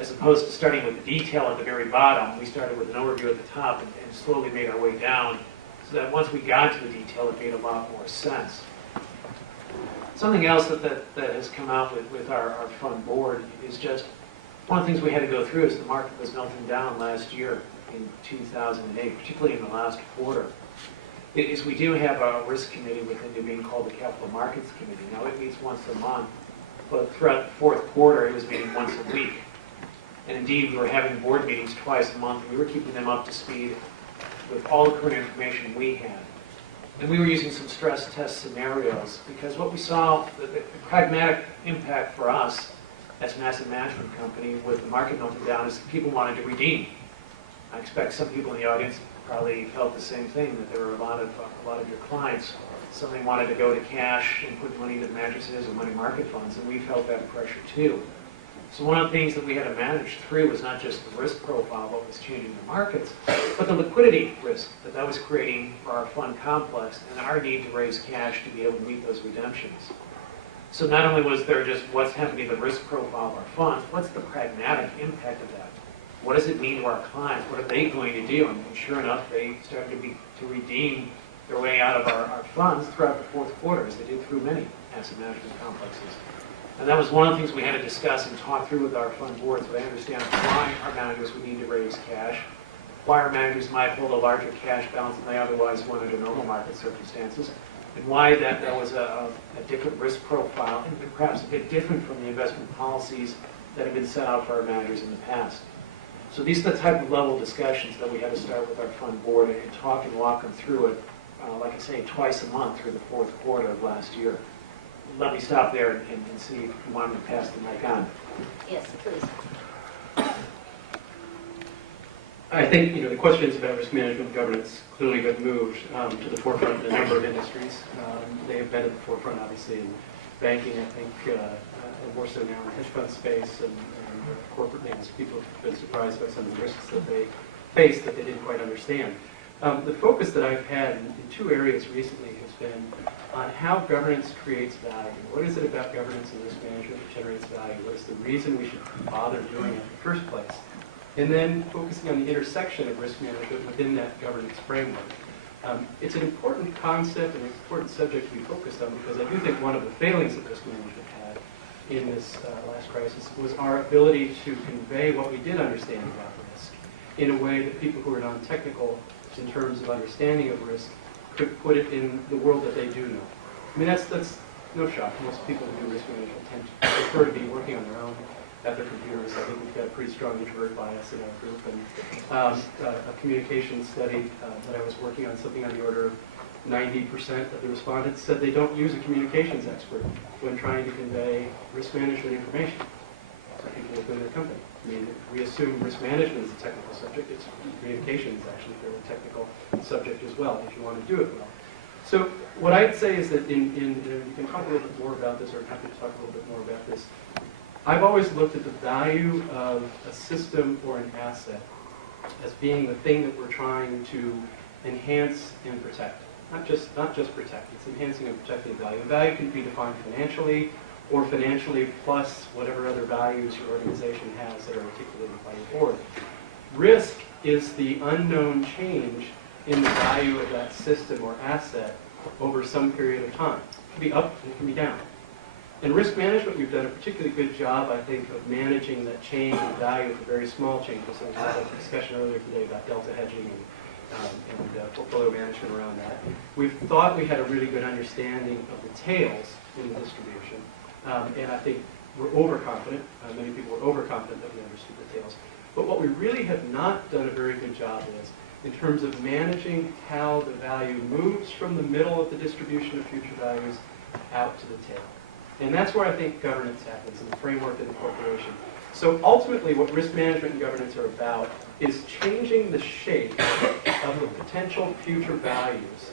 As opposed to starting with the detail at the very bottom, we started with an overview at the top and slowly made our way down so that once we got to the detail, it made a lot more sense. Something else that has come out with our fund board is just one of the things we had to go through as the market was melting down last year in 2008, particularly in the last quarter, is we do have a risk committee within the domain called the Capital Markets Committee. Now it meets once a month, but throughout the fourth quarter it was meeting once a week. And indeed, we were having board meetings twice a month, and we were keeping them up to speed with all the current information we had. And we were using some stress test scenarios, because what we saw, the pragmatic impact for us as an asset management company with the market melting down is people wanted to redeem. I expect some people in the audience probably felt the same thing, that there were a lot of your clients. Some of them wanted to go to cash and put money into mattresses or money market funds, and we felt that pressure too. So one of the things that we had to manage through was not just the risk profile, what was changing in the markets, but the liquidity risk that was creating for our fund complex and our need to raise cash to be able to meet those redemptions. So not only was there just what's happening to the risk profile of our funds, what's the pragmatic impact of that? What does it mean to our clients? What are they going to do? And sure enough, they started to redeem their way out of our funds throughout the fourth quarter, as they did through many asset management complexes. And that was one of the things we had to discuss and talk through with our fund board, so they understand why our managers would need to raise cash, why our managers might hold a larger cash balance than they otherwise would under normal market circumstances, and why that was a different risk profile, and perhaps a bit different from the investment policies that have been set out for our managers in the past. So these are the type of level discussions that we had to start with our fund board and talk and walk them through it, like I say, twice a month through the fourth quarter of last year. Let me stop there and see if you want me to pass the mic on. Yes, please. I think the questions about risk management and governance clearly have moved to the forefront in a number of industries. They have been at the forefront, obviously, in banking, I think, and more so now in the hedge fund space and corporate names. People have been surprised by some of the risks that they face that they didn't quite understand. The focus that I've had in two areas recently has been on how governance creates value. What is it about governance and risk management that generates value? What is the reason we should bother doing it in the first place? And then focusing on the intersection of risk management within that governance framework. It's an important concept and an important subject to be focused on because I do think one of the failings that risk management had in this last crisis was our ability to convey what we did understand about risk in a way that people who are non-technical in terms of understanding of risk could put it in the world that they do know. I mean, that's no shock. Most people who do risk management tend to prefer to be working on their own at their computers. I think we've got a pretty strong introvert bias in our group. And a communication study that I was working on, something on the order of 90% of the respondents said they don't use a communications expert when trying to convey risk management information to people within their company. I mean, we assume risk management is a technical subject. It's communication is actually a fairly technical subject as well, if you want to do it well. So what I'd say is that you can talk a little bit more about this, or I'm happy to talk a little bit more about this. I've always looked at the value of a system or an asset as being the thing that we're trying to enhance and protect. Not just protect, it's enhancing and protecting value. And value can be defined financially, or financially plus whatever other values your organization has that are articulated by your board. Risk is the unknown change in the value of that system or asset over some period of time. It can be up and it can be down. In risk management, we've done a particularly good job, I think, of managing that change in value for very small changes. So we had a discussion earlier today about delta hedging and portfolio management around that. We've thought we had a really good understanding of the tails in the distribution. And I think we're overconfident. Many people are overconfident that we understood the tails. But what we really have not done a very good job is in terms of managing how the value moves from the middle of the distribution of future values out to the tail. And that's where I think governance happens, in the framework of the corporation. So ultimately what risk management and governance are about is changing the shape of the potential future values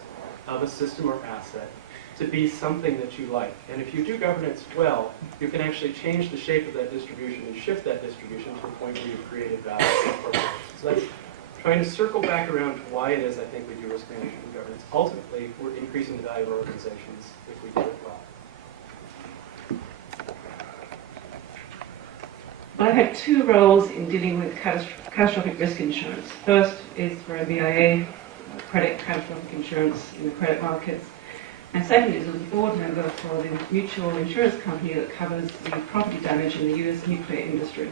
of a system or asset to be something that you like. And if you do governance well, you can actually change the shape of that distribution and shift that distribution to the point where you've created value for the corporation. So that's trying to circle back around to why it is I think we do risk management and governance. Ultimately, we're increasing the value of our organizations if we do it well. Well, I've had two roles in dealing with catastrophic risk insurance. First is for a BIA, credit catastrophic insurance in the credit markets. And second is as a board member for the mutual insurance company that covers the property damage in the US nuclear industry.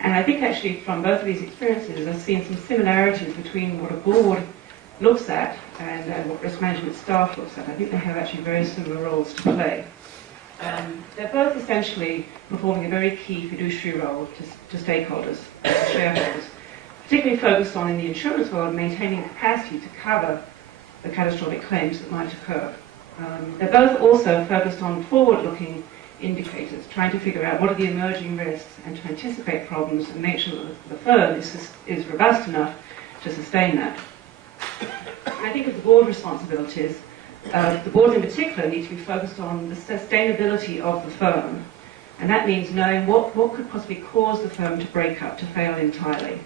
And I think actually from both of these experiences I've seen some similarities between what a board looks at and what risk management staff looks at. I think they have actually very similar roles to play. They're both essentially performing a very key fiduciary role to stakeholders, to shareholders, particularly focused on, in the insurance world, maintaining capacity to cover the catastrophic claims that might occur. They're both also focused on forward-looking indicators, trying to figure out what are the emerging risks and to anticipate problems and make sure that the firm is robust enough to sustain that. And I think of the board responsibilities, the board in particular need to be focused on the sustainability of the firm. And that means knowing what could possibly cause the firm to break up, to fail entirely.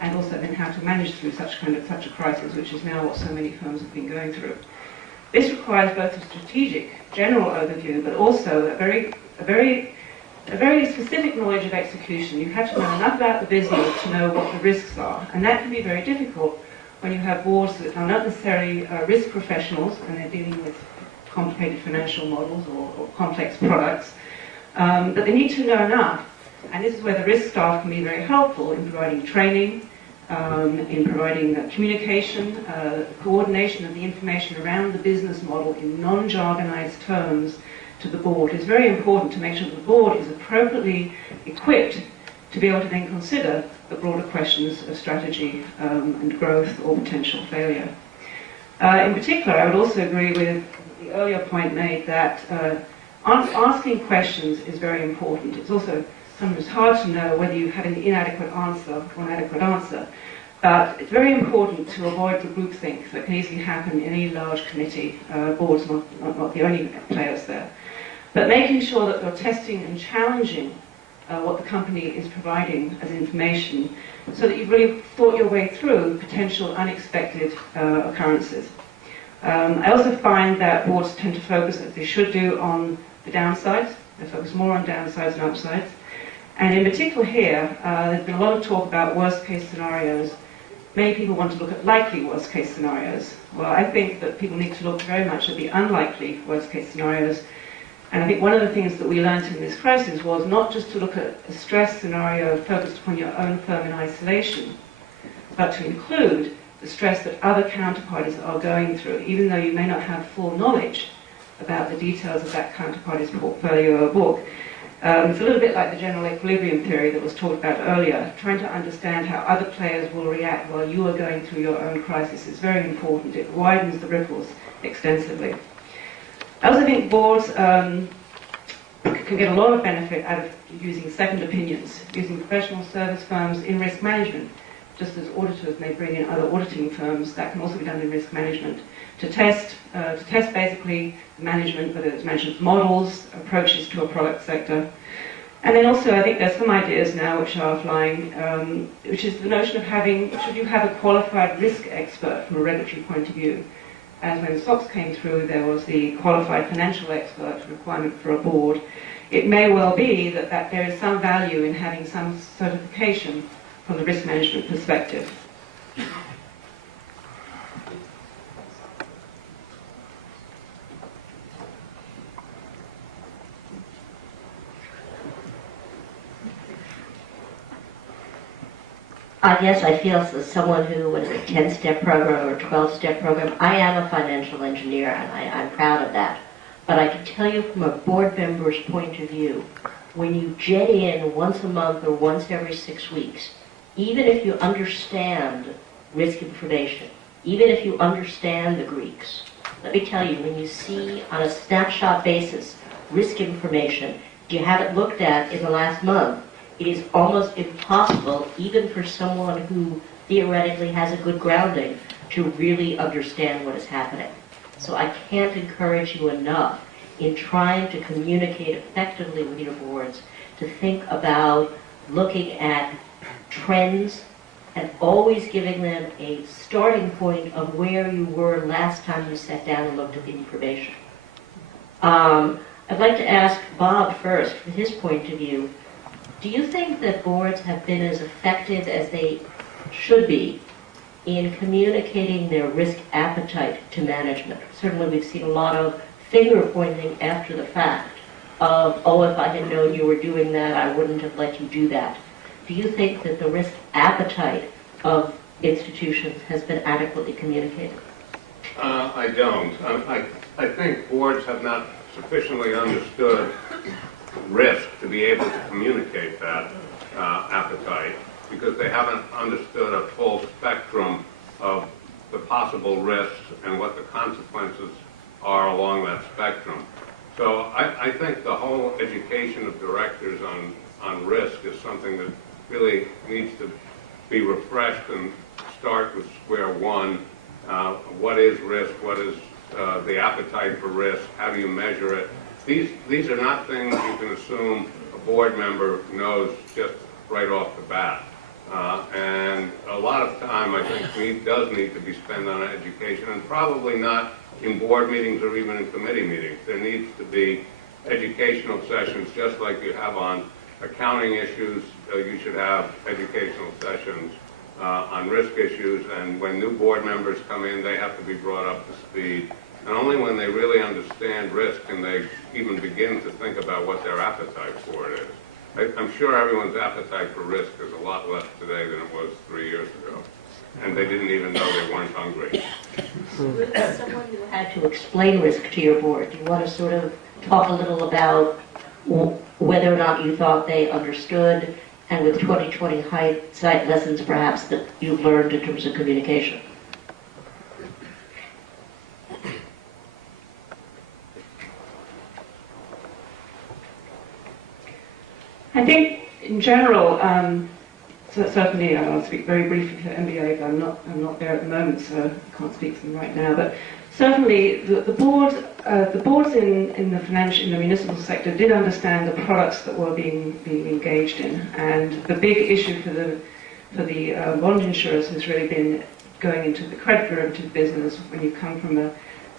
And also then how to manage through such a crisis, which is now what so many firms have been going through. This requires both a strategic, general overview, but also a very specific knowledge of execution. You have to know enough about the business to know what the risks are, and that can be very difficult when you have boards that are not necessarily risk professionals and they're dealing with complicated financial models or complex products, but they need to know enough. And this is where the risk staff can be very helpful in providing training, in providing communication, coordination of the information around the business model in non-jargonized terms to the board. It's very important to make sure that the board is appropriately equipped to be able to then consider the broader questions of strategy and growth or potential failure. In particular, I would also agree with the earlier point made that asking questions is very important. It's also sometimes hard to know whether you have an inadequate answer or an adequate answer. But it's very important to avoid the groupthink that can easily happen in any large committee. Boards not the only players there. But making sure that you're testing and challenging what the company is providing as information, so that you've really thought your way through potential unexpected occurrences. I also find that boards tend to focus, as they should do, on the downsides. They focus more on downsides than upsides. And in particular here, there's been a lot of talk about worst-case scenarios. Many people want to look at likely worst-case scenarios. Well, I think that people need to look very much at the unlikely worst-case scenarios. And I think one of the things that we learned in this crisis was not just to look at a stress scenario focused upon your own firm in isolation, but to include the stress that other counterparties are going through, even though you may not have full knowledge about the details of that counterparty's portfolio or book. It's a little bit like the general equilibrium theory that was talked about earlier. Trying to understand how other players will react while you are going through your own crisis is very important. It widens the ripples extensively. I also think boards can get a lot of benefit out of using second opinions, using professional service firms in risk management. Just as auditors may bring in other auditing firms, that can also be done in risk management, to test basically management, whether it's management models, approaches to a product sector. And then also I think there's some ideas now which are flying, which is the notion of having, should you have a qualified risk expert from a regulatory point of view? As when SOX came through, there was the qualified financial expert requirement for a board. It may well be that there is some value in having some certification from the risk management perspective. I guess I feel as someone who was a 10-step program or a 12-step program. I am a financial engineer, and I'm proud of that. But I can tell you from a board member's point of view, when you jet in once a month or once every 6 weeks, even if you understand risk information, even if you understand the Greeks, let me tell you, when you see on a snapshot basis risk information, you have it looked at in the last month, it is almost impossible, even for someone who theoretically has a good grounding, to really understand what is happening. So I can't encourage you enough in trying to communicate effectively with your boards to think about looking at trends and always giving them a starting point of where you were last time you sat down and looked at the information. I'd like to ask Bob first, from his point of view, do you think that boards have been as effective as they should be in communicating their risk appetite to management? Certainly we've seen a lot of finger pointing after the fact of, oh, if I had known you were doing that, I wouldn't have let you do that. Do you think that the risk appetite of institutions has been adequately communicated? I don't. I think boards have not sufficiently understood risk to be able to communicate that appetite, because they haven't understood a full spectrum of the possible risks and what the consequences are along that spectrum. So I think the whole education of directors on risk is something that really needs to be refreshed and start with square one. What is risk? What is the appetite for risk? How do you measure it? These are not things you can assume a board member knows just right off the bat. And a lot of time, I think, does need to be spent on education, and probably not in board meetings or even in committee meetings. There needs to be educational sessions, just like you have on accounting issues. You should have educational sessions on risk issues, and when new board members come in, they have to be brought up to speed. And only when they really understand risk can they even begin to think about what their appetite for it is. I'm sure everyone's appetite for risk is a lot less today than it was 3 years ago. And they didn't even know they weren't hungry. As someone who had to explain risk to your board, do you want to sort of talk a little about whether or not you thought they understood, and with 2020 hindsight lessons perhaps that you've learned in terms of communication? I think, in general, certainly I'll speak very briefly for MBA, but I'm not there at the moment, so I can't speak for them right now. But certainly the boards in the municipal sector did understand the products that were being engaged in, and the big issue for the bond insurers has really been going into the credit derivative business when you come from a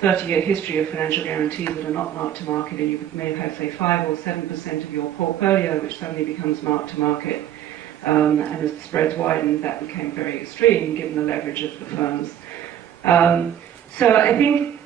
30-year history of financial guarantees that are not marked to market, and you may have had, say, 5 or 7% of your portfolio which suddenly becomes marked to market. And as the spreads widened, that became very extreme given the leverage of the firms. So I think,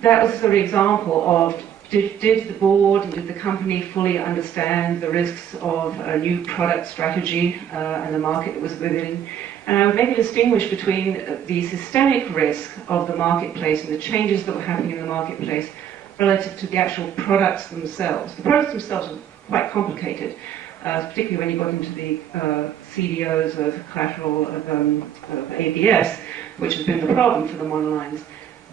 that was a sort of example of did the board and did the company fully understand the risks of a new product strategy and the market that was within. And I would maybe distinguish between the systemic risk of the marketplace and the changes that were happening in the marketplace relative to the actual products themselves. The products themselves are quite complicated, particularly when you got into the CDOs of collateral of ABS, which has been the problem for the monolines.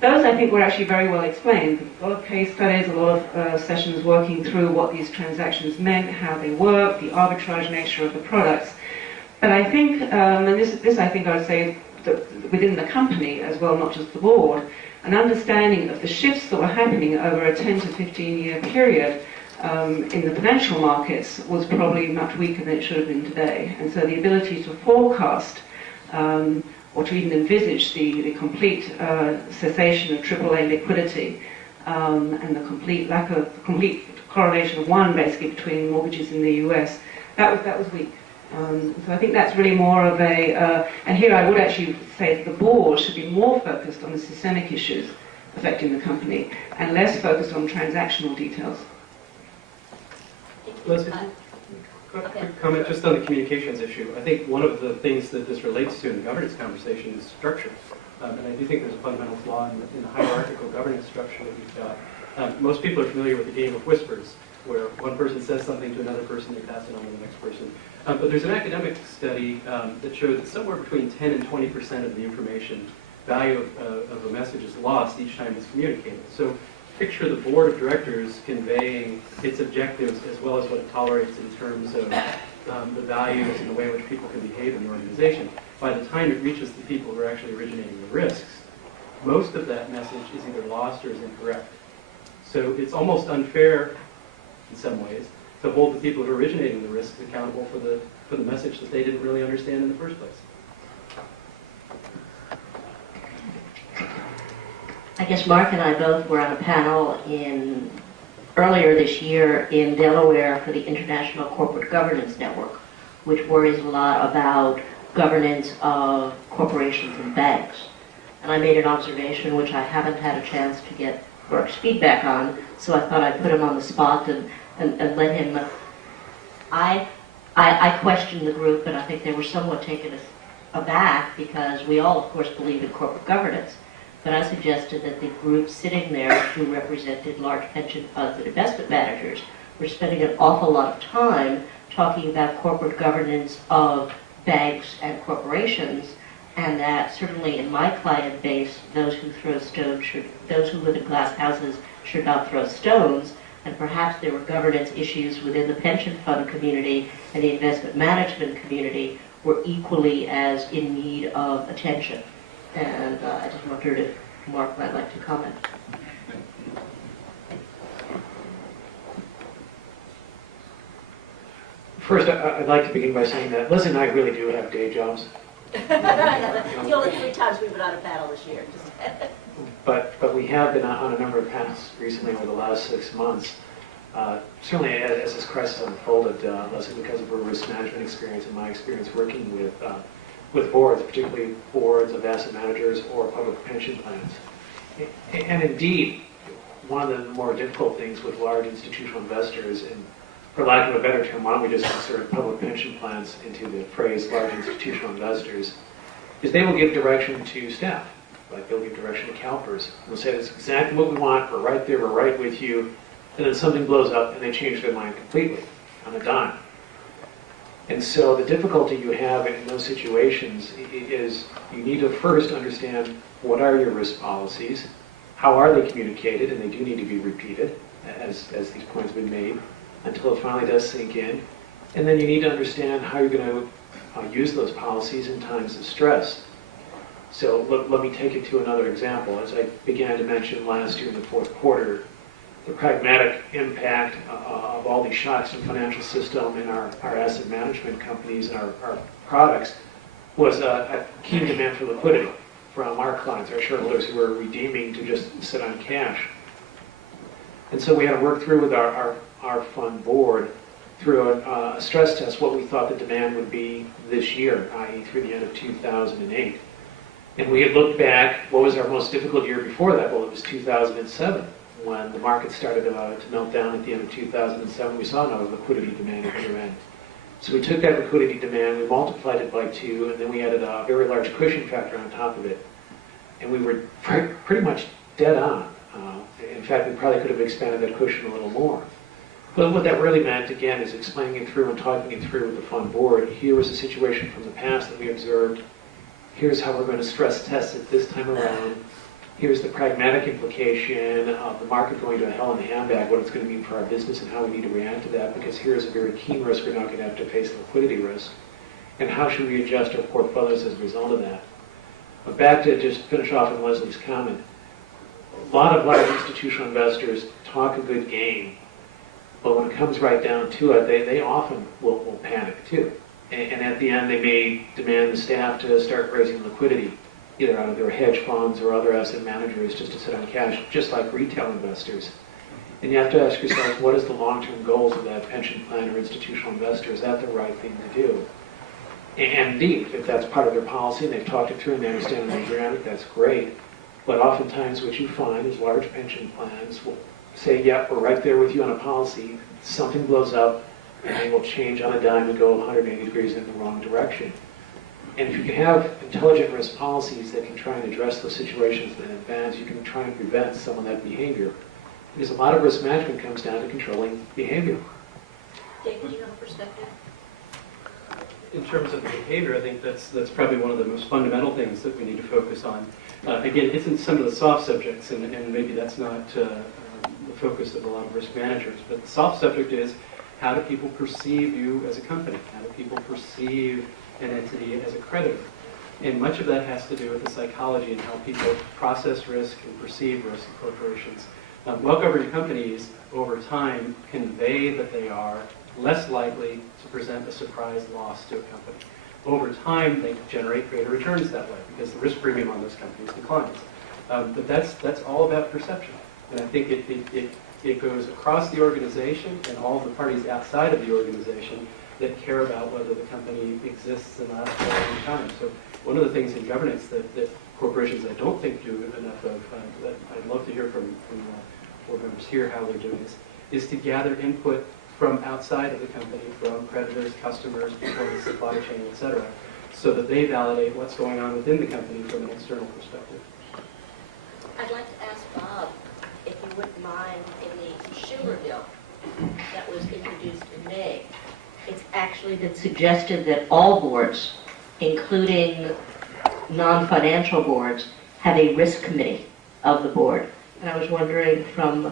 Those, I think, were actually very well explained. A lot of case studies, a lot of sessions working through what these transactions meant, how they work, the arbitrage nature of the products. But I think, and this I think I would say that within the company as well, not just the board, an understanding of the shifts that were happening over a 10 to 15-year period in the financial markets was probably much weaker than it should have been today. And so the ability to forecast or to even envisage the complete cessation of AAA liquidity and the complete complete correlation of one basically between mortgages in the US, that was weak. So I think that's really more of a, and here I would actually say that the board should be more focused on the systemic issues affecting the company and less focused on transactional details. Leslie, quick comment just on the communications issue. I think one of the things that this relates to in the governance conversation is structure. And I do think there's a fundamental flaw in the hierarchical governance structure that we've got. Most people are familiar with the game of whispers, where one person says something to another person, they pass it on to the next person. But there's an academic study that shows that somewhere between 10 and 20% of the information value of a message is lost each time it's communicated. So picture the board of directors conveying its objectives as well as what it tolerates in terms of the values and the way in which people can behave in the organization. By the time it reaches the people who are actually originating the risks, most of that message is either lost or is incorrect. So it's almost unfair in some ways to hold the people who are originating the risks accountable for the message that they didn't really understand in the first place. I guess Mark and I both were on a panel earlier this year in Delaware for the International Corporate Governance Network, which worries a lot about governance of corporations and banks. And I made an observation which I haven't had a chance to get Mark's feedback on, so I thought I'd put him on the spot and let him. I questioned the group, and I think they were somewhat taken aback because we all, of course, believe in corporate governance. But I suggested that the group sitting there, who represented large pension funds and investment managers, were spending an awful lot of time talking about corporate governance of banks and corporations, and that certainly in my client base, those who live in glass houses should not throw stones, and perhaps there were governance issues within the pension fund community and the investment management community were equally as in need of attention. And I just wondered if Mark might like to comment. First, I'd like to begin by saying that Leslie and I really do have day jobs. The only 3 times we've been on a panel this year. But we have been on a number of panels recently over the last 6 months. Certainly as this crisis unfolded, Leslie, because of her risk management experience and my experience working with boards, particularly boards of asset managers or public pension plans. And indeed, one of the more difficult things with large institutional investors, and for lack of a better term, why don't we just insert public pension plans into the phrase large institutional investors, is they will give direction to staff. Like they'll give direction to CalPERS. They'll say, that's exactly what we want, we're right there, we're right with you, and then something blows up and they change their mind completely on a dime. And so the difficulty you have in those situations is you need to first understand what are your risk policies, how are they communicated, and they do need to be repeated, as these points have been made, until it finally does sink in. And then you need to understand how you're going to use those policies in times of stress. So let me take it to another example. As I began to mention last year in the fourth quarter, the pragmatic impact of all these shocks in the financial system and our asset management companies and our products was a keen demand for liquidity from our clients, our shareholders who were redeeming to just sit on cash. And so we had to work through with our fund board through a stress test what we thought the demand would be this year, i.e. through the end of 2008. And we had looked back, what was our most difficult year before that? Well, it was 2007, when the market started to melt down at the end of 2007. We saw no liquidity demand at year end. So we took that liquidity demand, we multiplied it by 2, and then we added a very large cushion factor on top of it. And we were pretty much dead on. In fact, we probably could have expanded that cushion a little more. But what that really meant, again, is explaining it through and talking it through with the fund board. Here was a situation from the past that we observed. Here's how we're going to stress test it this time around. Here's the pragmatic implication of the market going to a hell in a handbag, what it's going to mean for our business and how we need to react to that, because here's a very keen risk we're not going to have to face liquidity risk. And how should we adjust our portfolios as a result of that? But back to just finish off on Leslie's comment. A lot of large institutional investors talk a good game, but when it comes right down to it, they often will panic too. And at the end, they may demand the staff to start raising liquidity, either out of their hedge funds or other asset managers, just to sit on cash, just like retail investors. And you have to ask yourself, what is the long-term goals of that pension plan or institutional investor? Is that the right thing to do? And indeed, if that's part of their policy and they've talked it through and they understand the dynamic, that's great. But oftentimes what you find is large pension plans will say, yeah, we're right there with you on a policy, something blows up, and they will change on a dime and go 180 degrees in the wrong direction. And if you can have intelligent risk policies that can try and address those situations in advance, you can try and prevent some of that behavior. Because a lot of risk management comes down to controlling behavior. David, do you have a perspective? In terms of the behavior, I think that's probably one of the most fundamental things that we need to focus on. Again, it's in some of the soft subjects, and maybe that's not the focus of a lot of risk managers, but the soft subject is, how do people perceive you as a company? How do people perceive an entity as a creditor? And much of that has to do with the psychology and how people process risk and perceive risk in corporations. Well-governed companies, over time, convey that they are less likely to present a surprise loss to a company. Over time, they generate greater returns that way because the risk premium on those companies declines. But that's all about perception. And I think it goes across the organization and all the parties outside of the organization that care about whether the company exists and lasts for a long time. So one of the things in governance that corporations I don't think do enough of, that I'd love to hear from board members here how they're doing is to gather input from outside of the company, from creditors, customers, people in the supply chain, et cetera, so that they validate what's going on within the company from an external perspective. I'd like to ask Bob, if you wouldn't mind, in the Schumer bill that was introduced in May, it's actually been suggested that all boards, including non-financial boards, have a risk committee of the board. And I was wondering, from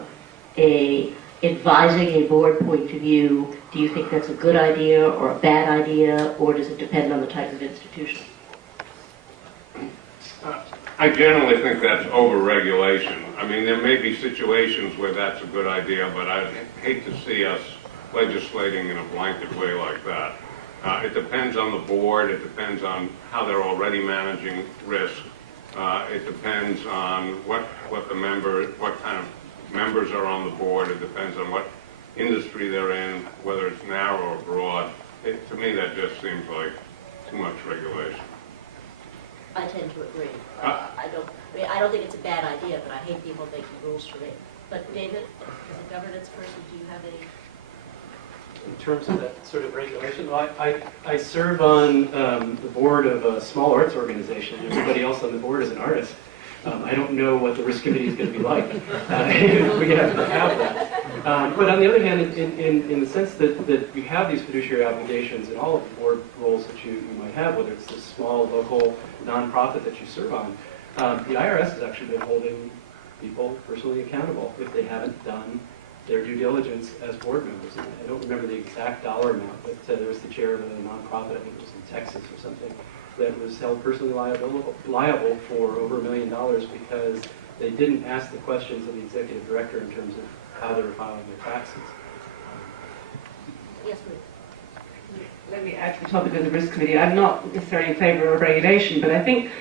advising a board point of view, do you think that's a good idea or a bad idea, or does it depend on the type of institution? I generally think that's over-regulation. I mean, there may be situations where that's a good idea, but I'd hate to see us legislating in a blanket way like that. It depends on the board. It depends on how they're already managing risk. It depends on what kind of members are on the board. It depends on what industry they're in, whether it's narrow or broad. To me, that just seems like too much regulation. I tend to agree. I don't think it's a bad idea, but I hate people making rules for me. But David, as a governance person, do you have any? In terms of that sort of regulation, well, I serve on the board of a small arts organization. Everybody else on the board is an artist. I don't know what the risk committee is going to be like. We have to have that. But on the other hand, in the sense that you have these fiduciary obligations in all of the board roles that you might have, whether it's this small local nonprofit that you serve on, the IRS has actually been holding people personally accountable if they haven't done their due diligence as board members. And I don't remember the exact dollar amount, but there was the chair of a nonprofit, I think it was in Texas or something, that was held personally liable for over $1 million because they didn't ask the questions of the executive director in terms of how they were filing their taxes. Yes, please. Let me add to the topic of the risk committee. I'm not necessarily in favor of regulation, but I think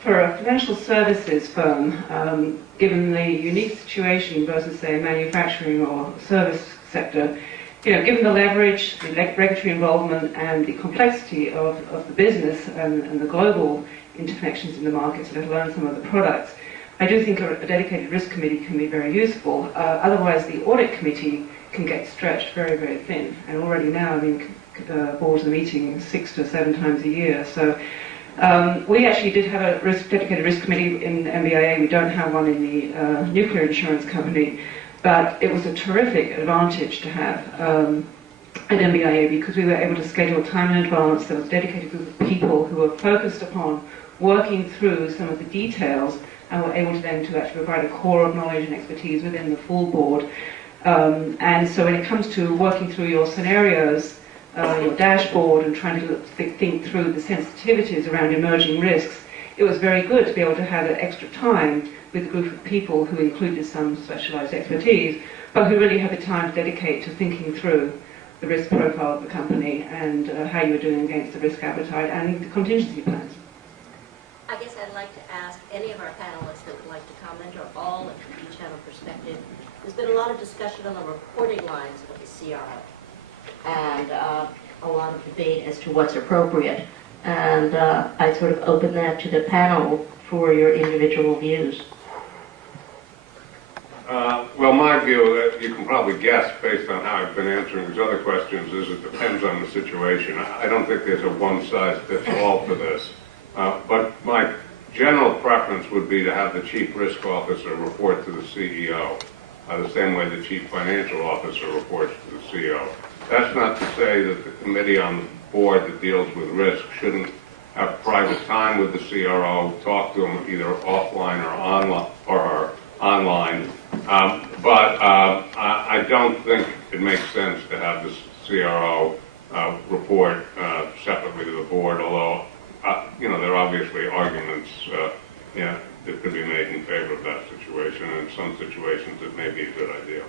for a financial services firm, given the unique situation versus, say, a manufacturing or service sector, given the leverage, the regulatory involvement, and the complexity of the business and the global interconnections in the markets, let alone some of the products, I do think a dedicated risk committee can be very useful. Otherwise, the audit committee can get stretched very, very thin. And already now, I mean, boards are meeting 6 to 7 times a year. So we actually did have a dedicated risk committee in MBIA. We don't have one in the nuclear insurance company. But it was a terrific advantage to have at MBIA because we were able to schedule time in advance. There was a dedicated group of people who were focused upon working through some of the details and were able to then to actually provide a core of knowledge and expertise within the full board. And so when it comes to working through your scenarios, your dashboard, and trying to think through the sensitivities around emerging risks, it was very good to be able to have that extra time with a group of people who included some specialized expertise, but who really had the time to dedicate to thinking through the risk profile of the company and how you were doing against the risk appetite and the contingency plans. I guess I'd like to ask any of our panelists that would like to comment, or all, if each have a perspective. There's been a lot of discussion on the reporting lines of the CRO, and a lot of debate as to what's appropriate. And I sort of open that to the panel for your individual views. Well, my view, you can probably guess based on how I've been answering these other questions, is it depends on the situation. I don't think there's a one-size-fits-all for this. But my general preference would be to have the chief risk officer report to the CEO, the same way the chief financial officer reports to the CEO. That's not to say that the committee on the board that deals with risk shouldn't have private time with the CRO, talk to him either offline or online. But I don't think it makes sense to have the CRO report separately to the board, although there are obviously arguments that could be made in favor of that situation, and in some situations it may be a good idea.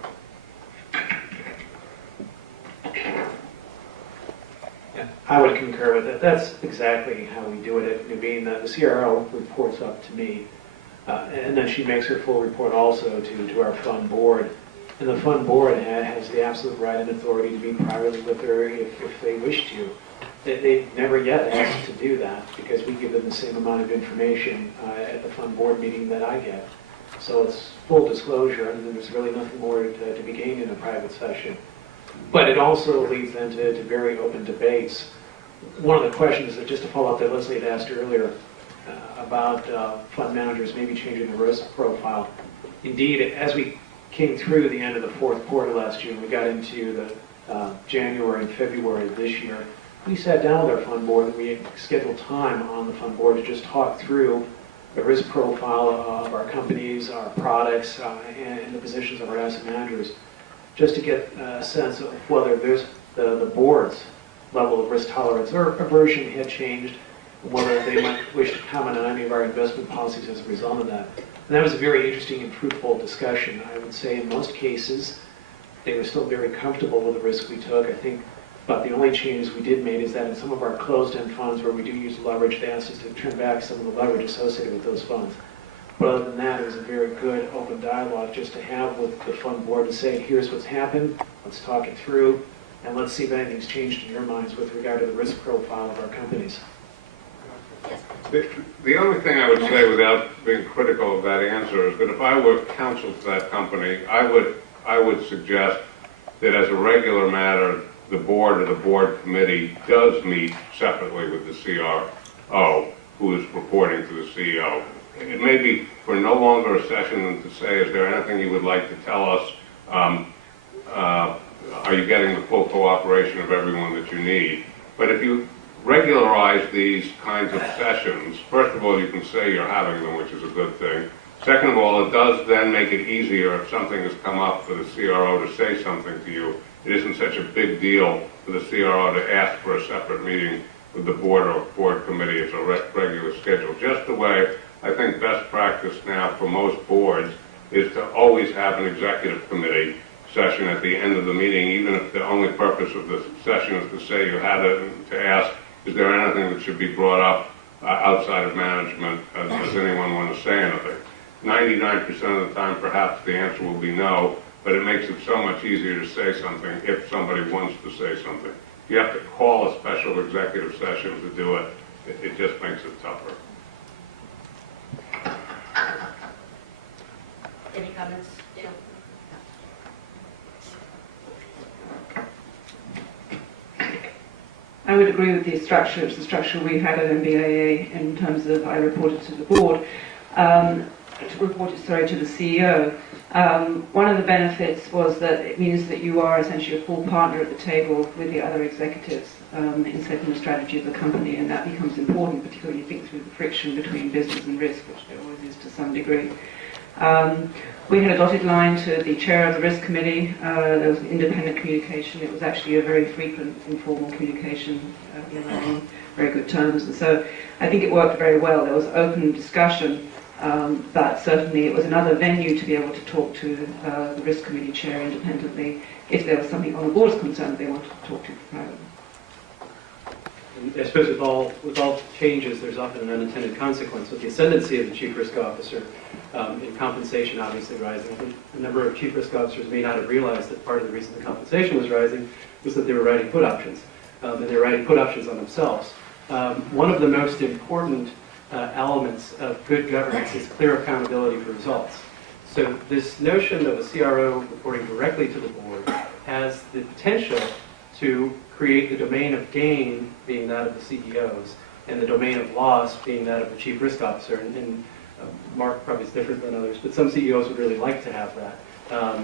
Yeah, I would concur with that. That's exactly how we do it. I mean, the CRO reports up to me, and then she makes her full report also to our fund board. And the fund board has the absolute right and authority to meet privately with her if they wish to. They've never yet asked to do that because we give them the same amount of information at the fund board meeting that I get. So it's full disclosure, and there's really nothing more to be gained in a private session. But it also leads then to very open debates. One of the questions, that just to follow up that Leslie had asked earlier about fund managers maybe changing the risk profile. Indeed, as we came through the end of the fourth quarter last year, and we got into the January and February of this year, we sat down with our fund board and we scheduled time on the fund board to just talk through the risk profile of our companies, our products, and the positions of our asset managers, just to get a sense of whether there's the board's level of risk tolerance or aversion had changed, and whether they might wish to comment on any of our investment policies as a result of that. And that was a very interesting and fruitful discussion. I would say in most cases, they were still very comfortable with the risk we took. I think but the only changes we did make is that in some of our closed-end funds where we do use leverage, they asked us to turn back some of the leverage associated with those funds. But other than that, it was a very good open dialogue just to have with the fund board to say, here's what's happened, let's talk it through, and let's see if anything's changed in your minds with regard to the risk profile of our companies. The only thing I would say without being critical of that answer is that if I were counsel to that company, I would suggest that as a regular matter, the board or the board committee does meet separately with the CRO, who is reporting to the CEO. It may be for no longer a session than to say, is there anything you would like to tell us? Are you getting the full cooperation of everyone that you need? But if you regularize these kinds of sessions, first of all, you can say you're having them, which is a good thing. Second of all, it does then make it easier if something has come up for the CRO to say something to you. It isn't such a big deal for the CRO to ask for a separate meeting with the board or board committee. It's a regular schedule. Just the way I think best practice now for most boards is to always have an executive committee session at the end of the meeting, even if the only purpose of the session is to say you had it, to ask, is there anything that should be brought up outside of management? Does anyone want to say anything? 99% of the time, perhaps the answer will be no, but it makes it so much easier to say something if somebody wants to say something. If you have to call a special executive session to do it, it just makes it tougher. Any comments? Yeah. I would agree with the structure. It's the structure we had at MBAA in terms of I reported to the board, to the CEO. One of the benefits was that it means that you are essentially a full partner at the table with the other executives in setting the strategy of the company, and that becomes important, particularly when you think through the friction between business and risk, which there always is to some degree. We had a dotted line to the chair of the risk committee. There was an independent communication. It was actually a very frequent informal communication on very good terms. And so I think it worked very well. There was open discussion, but certainly it was another venue to be able to talk to the risk committee chair independently if there was something on the board's concern that they wanted to talk to privately. I suppose with all changes, there's often an unintended consequence. With the ascendancy of the chief risk officer, in compensation obviously rising, I think a number of chief risk officers may not have realized that part of the reason the compensation was rising was that they were writing put options, and they were writing put options on themselves. One of the most important elements of good governance is clear accountability for results. So this notion of a CRO reporting directly to the board has the potential to create the domain of gain being that of the CEOs and the domain of loss being that of the chief risk officer. And Mark probably is different than others, but some CEOs would really like to have that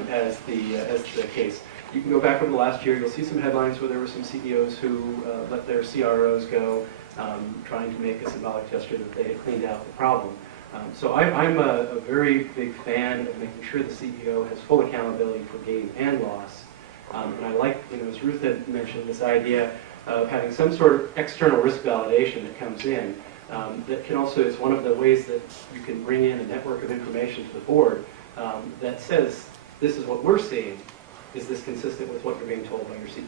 as the case. You can go back over the last year, you'll see some headlines where there were some CEOs who let their CROs go, trying to make a symbolic gesture that they had cleaned out the problem. So I'm a very big fan of making sure the CEO has full accountability for gain and loss. And I like, as Ruth had mentioned, this idea of having some sort of external risk validation that comes in. That can also, it's one of the ways that you can bring in a network of information to the board that says, this is what we're seeing. Is this consistent with what you're being told by your CEO?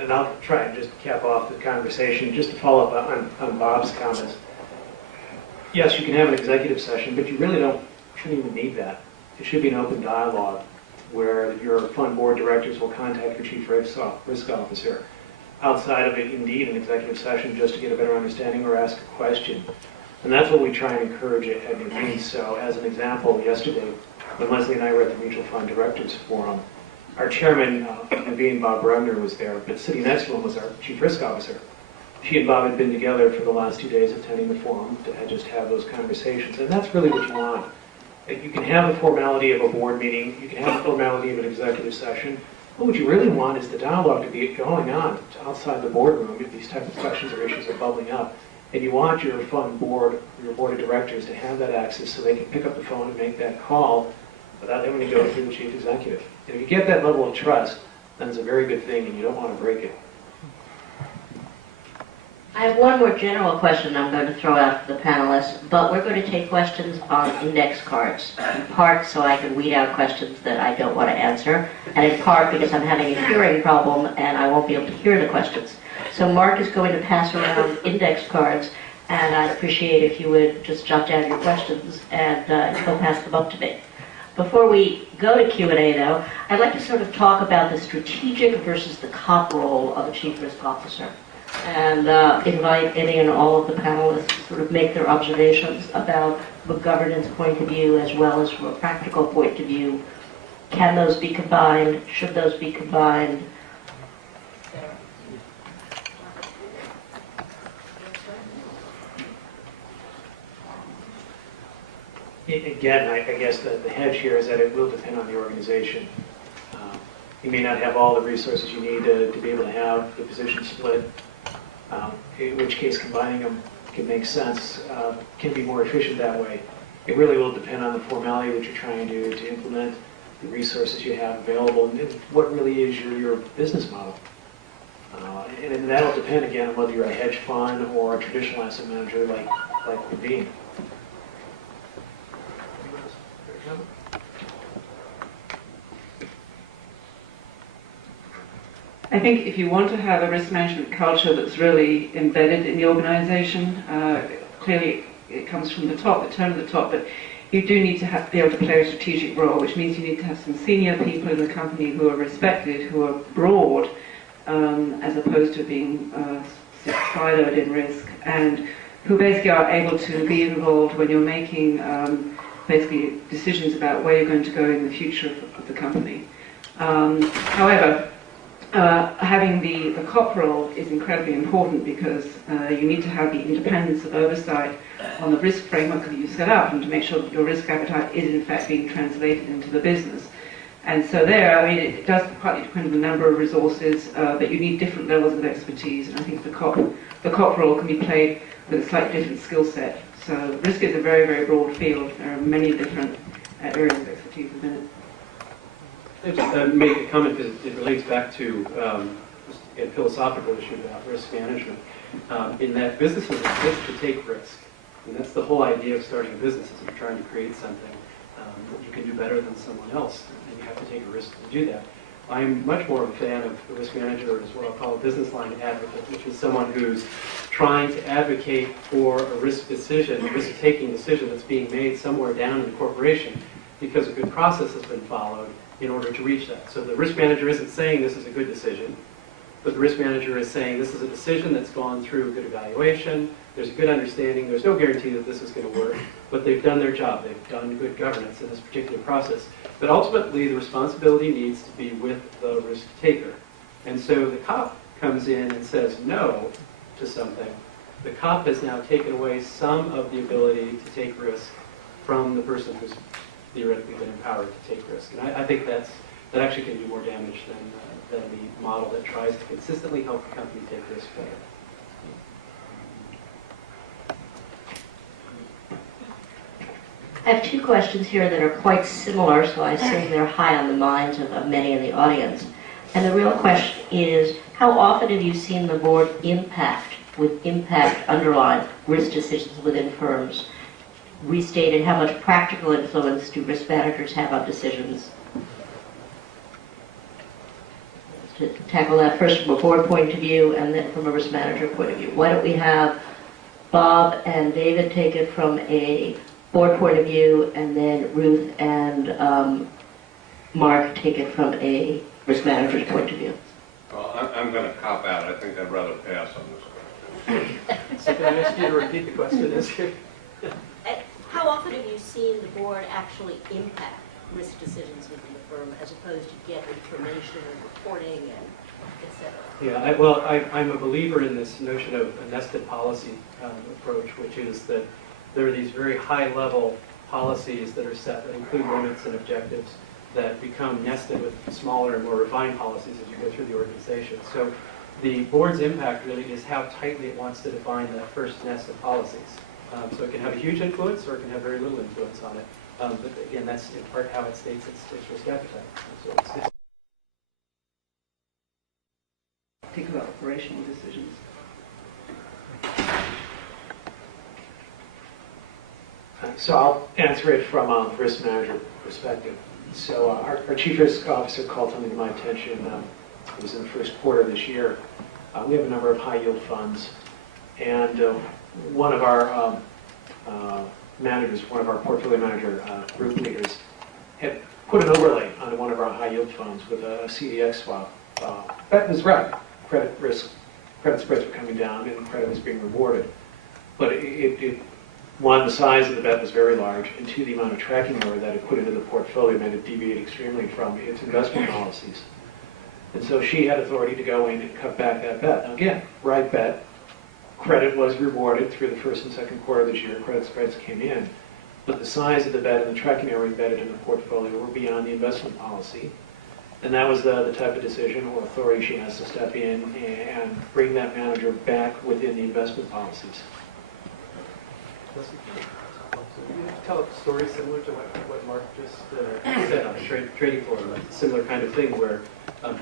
And I'll try and just cap off the conversation, just to follow up on Bob's comments. Yes, you can have an executive session, but you really shouldn't even need that. It should be an open dialogue where your fund board directors will contact your chief risk officer. Outside of it, indeed, an executive session just to get a better understanding or ask a question. And that's what we try and encourage at your meetings. So as an example, yesterday, when Leslie and I were at the Mutual Fund Directors Forum, our chairman, being Bob Bremner, was there, but sitting next to him was our chief risk officer. She and Bob had been together for the last 2 days attending the forum to just have those conversations. And that's really what you want. You can have the formality of a board meeting, you can have the formality of an executive session, but what you really want is the dialogue to be going on outside the boardroom if these types of questions or issues are bubbling up. And you want your fund board, your board of directors to have that access so they can pick up the phone and make that call without having to go through the chief executive. And if you get that level of trust, then it's a very good thing and you don't want to break it. I have one more general question I'm going to throw out to the panelists, but we're going to take questions on index cards, in part so I can weed out questions that I don't want to answer, and in part because I'm having a hearing problem and I won't be able to hear the questions. So Mark is going to pass around index cards, and I'd appreciate if you would just jot down your questions and he'll pass them up to me. Before we go to Q&A, though, I'd like to sort of talk about the strategic versus the cop role of a chief risk officer, and invite any and all of the panelists to sort of make their observations about from a governance point of view as well as from a practical point of view. Can those be combined? Should those be combined? Again, I guess the hedge here is that it will depend on the organization. You may not have all the resources you need to be able to have the position split, in which case combining them can make sense, can be more efficient that way. It really will depend on the formality that you're trying to implement, the resources you have available, and what really is your business model. And that'll depend, again, on whether you're a hedge fund or a traditional asset manager like Naveen. I think if you want to have a risk management culture that's really embedded in the organization, clearly it comes from the top, the tone of the top, but you do need to be able to play a strategic role, which means you need to have some senior people in the company who are respected, who are broad, as opposed to being siloed in risk, and who basically are able to be involved when you're making basically decisions about where you're going to go in the future of the company. However, having the COP role is incredibly important because you need to have the independence of oversight on the risk framework that you set up and to make sure that your risk appetite is in fact being translated into the business. And so there, I mean, it does partly depend on the number of resources, but you need different levels of expertise, and I think the COP role can be played with a slightly different skill set. So risk is a very, very broad field. There are many different areas of expertise within it. I just make a comment because it relates back to a philosophical issue about risk management, in that businesses exist to take risk. And that's the whole idea of starting a business, is you're trying to create something that you can do better than someone else, and you have to take a risk to do that. I'm much more of a fan of the risk manager as what I'll call a business line advocate, which is someone who's trying to advocate for a risk decision, a risk-taking decision that's being made somewhere down in the corporation because a good process has been followed in order to reach that. So the risk manager isn't saying this is a good decision, but the risk manager is saying this is a decision that's gone through a good evaluation, there's a good understanding, there's no guarantee that this is going to work, but they've done their job, they've done good governance in this particular process. But ultimately the responsibility needs to be with the risk taker. And so the cop comes in and says no to something. The cop has now taken away some of the ability to take risk from the person who's theoretically been empowered to take risk. And I think that actually can do more damage than the model that tries to consistently help the company take risk better. I have two questions here that are quite similar, so I assume they're high on the minds of many in the audience. And the real question is, how often have you seen the board impact underline risk decisions within firms? Restated, how much practical influence do risk managers have on decisions? To tackle that first from a board point of view and then from a risk manager point of view. Why don't we have Bob and David take it from a board point of view, and then Ruth and Mark take it from a risk manager's point of view. Well, I'm going to cop out. I think I'd rather pass on this question. So can I ask you to repeat the question? How often have you seen the board actually impact risk decisions within the firm as opposed to get information and reporting and et cetera? Yeah, I'm a believer in this notion of a nested policy approach, which is that there are these very high-level policies that are set that include limits and objectives that become nested with smaller and more refined policies as you go through the organization. So the board's impact really is how tightly it wants to define that first nest of policies. So it can have a huge influence or it can have very little influence on it. But again, that's in part how it states its risk appetite. So it's Think about operational decisions. So I'll answer it from a risk manager perspective. So our chief risk officer called something to my attention. It was in the first quarter of this year. We have a number of high yield funds, and one of our managers, one of our portfolio manager group leaders, had put an overlay on one of our high yield funds with a CDX swap. That was right. Credit spreads were coming down and credit was being rewarded. But one, the size of the bet was very large, and two, the amount of tracking error that it put into the portfolio made it deviate extremely from its investment policies. And so she had authority to go in and cut back that bet. Now again, right bet. Credit was rewarded through the first and second quarter of this year. Credit spreads came in. But the size of the bet and the tracking error embedded in the portfolio were beyond the investment policy. And that was the type of decision or authority she has to step in and bring that manager back within the investment policies. Tell a story similar to what Mark just said on the trading floor, a similar kind of thing where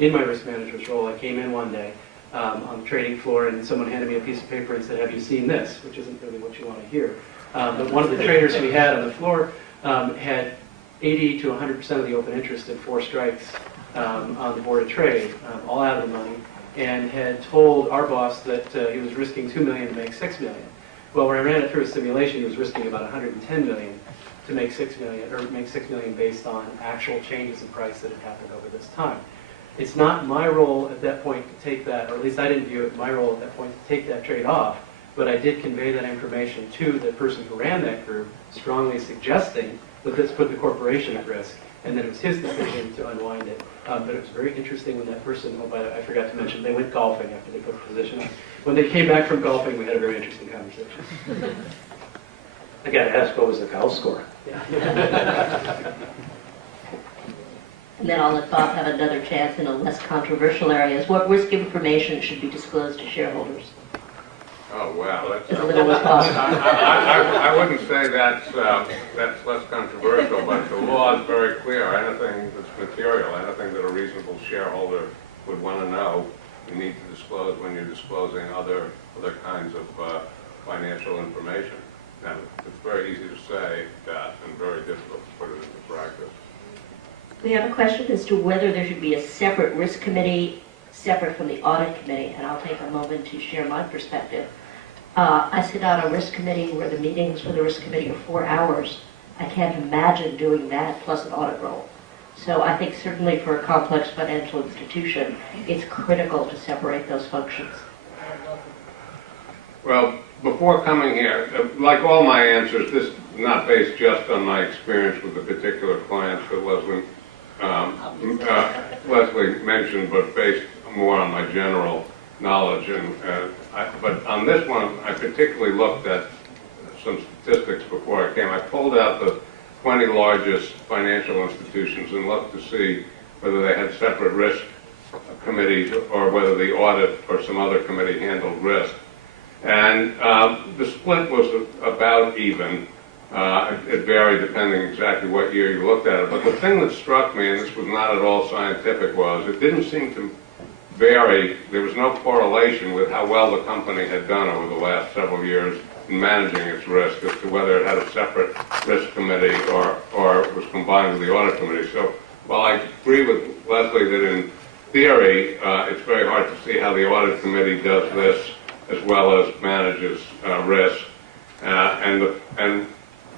in my risk manager's role, I came in one day on the trading floor and someone handed me a piece of paper and said, "Have you seen this?" Which isn't really what you want to hear. But one of the traders we had on the floor had 80 to 100% of the open interest in 4 strikes on the board of trade, all out of the money, and had told our boss that he was risking $2 million to make $6 million. Well, when I ran it through a simulation, he was risking about $110 million to make $6 million, or make $6 million based on actual changes in price that had happened over this time. It's not my role at that point to take that, or at least I didn't view it my role at that point to take that trade off, but I did convey that information to the person who ran that group, strongly suggesting that this put the corporation at risk, and that it was his decision to unwind it. But it was very interesting when that person, I forgot to mention, they went golfing after they put the position on. When they came back from golfing, we had a very interesting conversation. I got to ask, what was the golf score? And then I'll let Bob have another chance in a less controversial areas. What risk information should be disclosed to shareholders? Oh, wow. That's, As little as possible. I wouldn't say that's less controversial, but the law is very clear. Anything that's material, anything that a reasonable shareholder would want to know, you need to disclose when you're disclosing other kinds of financial information. And it's very easy to say that and very difficult to put it into practice. We have a question as to whether there should be a separate risk committee separate from the audit committee, and I'll take a moment to share my perspective. I sit on a risk committee where the meetings for the risk committee are 4 hours. I can't imagine doing that plus an audit role. So I think certainly for a complex financial institution, it's critical to separate those functions. Well, before coming here, like all my answers, this is not based just on my experience with the particular clients that Leslie mentioned, but based more on my general knowledge. But on this one, I particularly looked at some statistics before I came. I pulled out the 20 largest financial institutions and looked to see whether they had separate risk committees or whether the audit or some other committee handled risk. And the split was about even. It varied depending exactly what year you looked at it. But the thing that struck me, and this was not at all scientific, was it didn't seem to vary. There was no correlation with how well the company had done over the last several years in managing its risk as to whether it had a separate risk committee or was combined with the audit committee. So while I agree with Leslie that in theory it's very hard to see how the audit committee does this as well as manages risk, and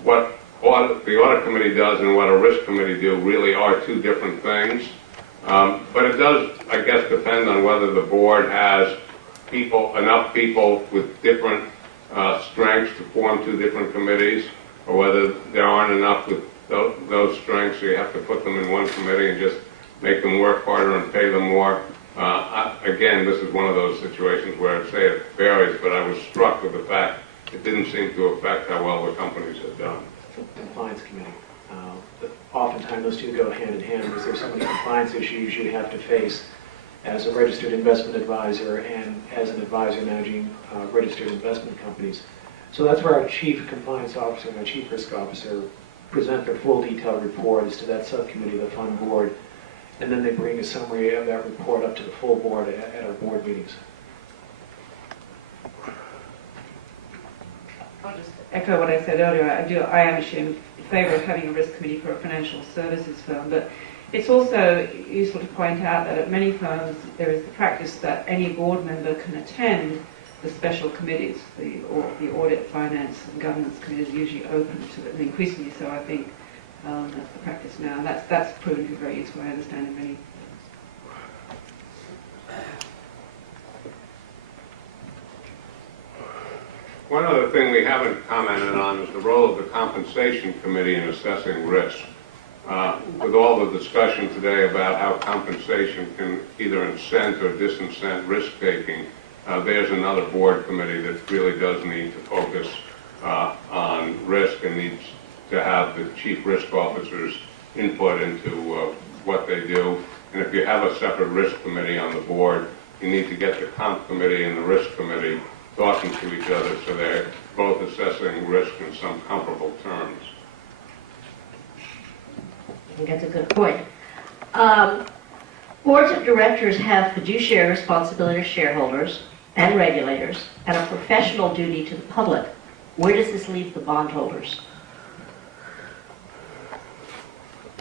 what the audit committee does and what a risk committee do really are 2 different things. But it does, I guess, depend on whether the board has enough people with different strengths to form 2 different committees, or whether there aren't enough with those strengths, so you have to put them in one committee and just make them work harder and pay them more. Again, this is one of those situations where I'd say it varies, but I was struck with the fact it didn't seem to affect how well the companies had done. Compliance committee. Oftentimes those 2 go hand in hand because there's so many compliance issues you have to face as a registered investment advisor and as an advisor managing registered investment companies. So that's where our chief compliance officer and our chief risk officer present their full detailed report as to that subcommittee, the fund board, and then they bring a summary of that report up to the full board at our board meetings. I'll just echo what I said earlier. I am actually in favour of having a risk committee for a financial services firm, but it's also useful to point out that at many firms there is the practice that any board member can attend the special committees. The audit, finance and governance committees are usually open to it, and increasingly so, I think. That's the practice now. That's proven to be very useful, I understand, in many firms. One other thing we haven't commented on is the role of the compensation committee in assessing risk. With all the discussion today about how compensation can either incent or disincent risk-taking, there's another board committee that really does need to focus on risk and needs to have the chief risk officer's input into what they do. And if you have a separate risk committee on the board, you need to get the comp committee and the risk committee talking to each other, so they're both assessing risk in some comparable terms. I think that's a good point. Boards of directors have fiduciary responsibility to shareholders and regulators and a professional duty to the public. Where does this leave the bondholders?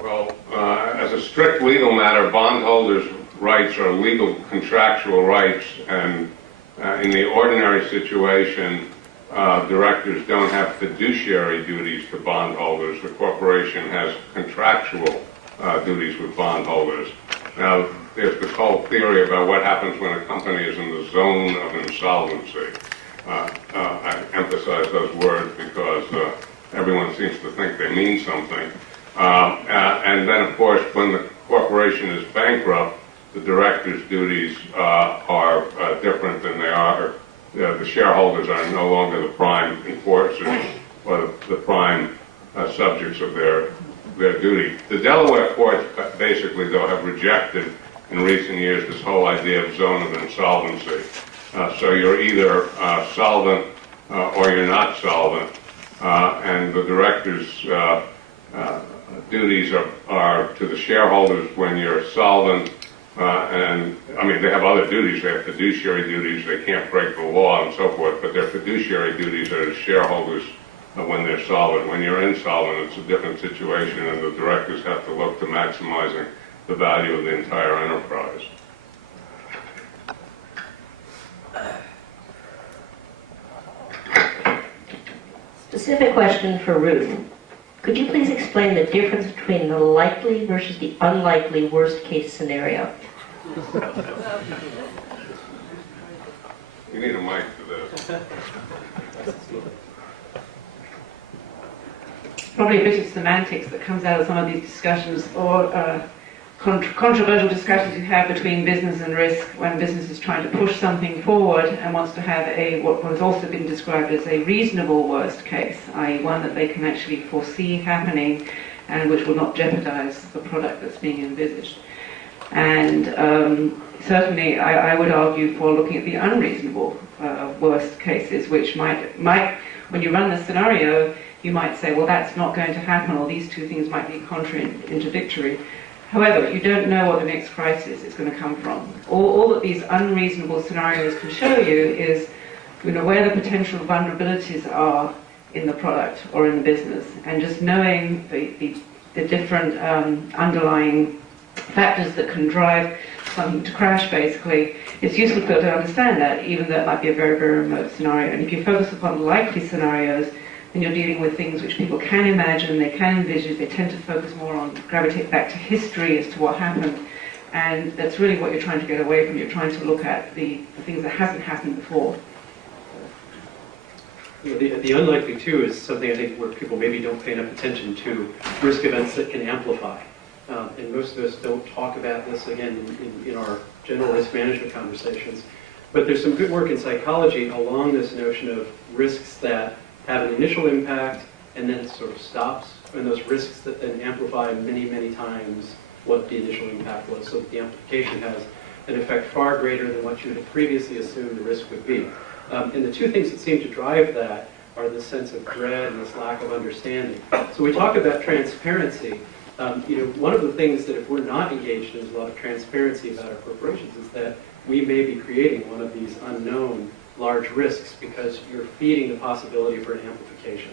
Well, as a strict legal matter, bondholders' rights are legal contractual rights, and in the ordinary situation, directors don't have fiduciary duties to bondholders. The corporation has contractual duties with bondholders. Now, there's this whole theory about what happens when a company is in the zone of insolvency. I emphasize those words because everyone seems to think they mean something. And then, of course, when the corporation is bankrupt, the director's duties are different than they are. The shareholders are no longer the prime enforcers or the prime subjects of their duty. The Delaware courts basically, though, have rejected in recent years this whole idea of zone of insolvency. So you're either solvent or you're not solvent, and the director's duties are to the shareholders when you're solvent, and I mean they have other duties. They have fiduciary duties. They can't break the law and so forth, but their fiduciary duties are to shareholders when they're solvent. When you're insolvent, it's a different situation, and the directors have to look to maximizing the value of the entire enterprise. Specific question for Ruth. Could you please explain the difference between the likely versus the unlikely worst case scenario? You need a mic for this. Probably a bit of semantics that comes out of some of these discussions, or controversial discussions you have between business and risk when business is trying to push something forward and wants to have what has also been described as a reasonable worst case, i.e. one that they can actually foresee happening and which will not jeopardize the product that's being envisaged. And certainly I would argue for looking at the unreasonable worst cases, which might, when you run the scenario, you might say, well, that's not going to happen, or these two things might be contradictory. However, you don't know what the next crisis is going to come from. All that these unreasonable scenarios can show you is, where the potential vulnerabilities are in the product or in the business, and just knowing the different underlying factors that can drive something to crash, basically, it's useful to understand that, even though it might be a very, very remote scenario. And if you focus upon likely scenarios, then you're dealing with things which people can imagine, they can envisage, they tend to focus more on, gravitate back to history as to what happened, and that's really what you're trying to get away from. You're trying to look at the things that hasn't happened before. The unlikely, too, is something I think where people maybe don't pay enough attention to risk events that can amplify. And most of us don't talk about this, again, in our general risk management conversations. But there's some good work in psychology along this notion of risks that have an initial impact and then it sort of stops, and those risks that then amplify many, many times what the initial impact was, so that the amplification has an effect far greater than what you had previously assumed the risk would be. And the two things that seem to drive that are this sense of dread and this lack of understanding. So we talk about transparency. One of the things that if we're not engaged in is a lot of transparency about our corporations is that we may be creating one of these unknown large risks because you're feeding the possibility for an amplification.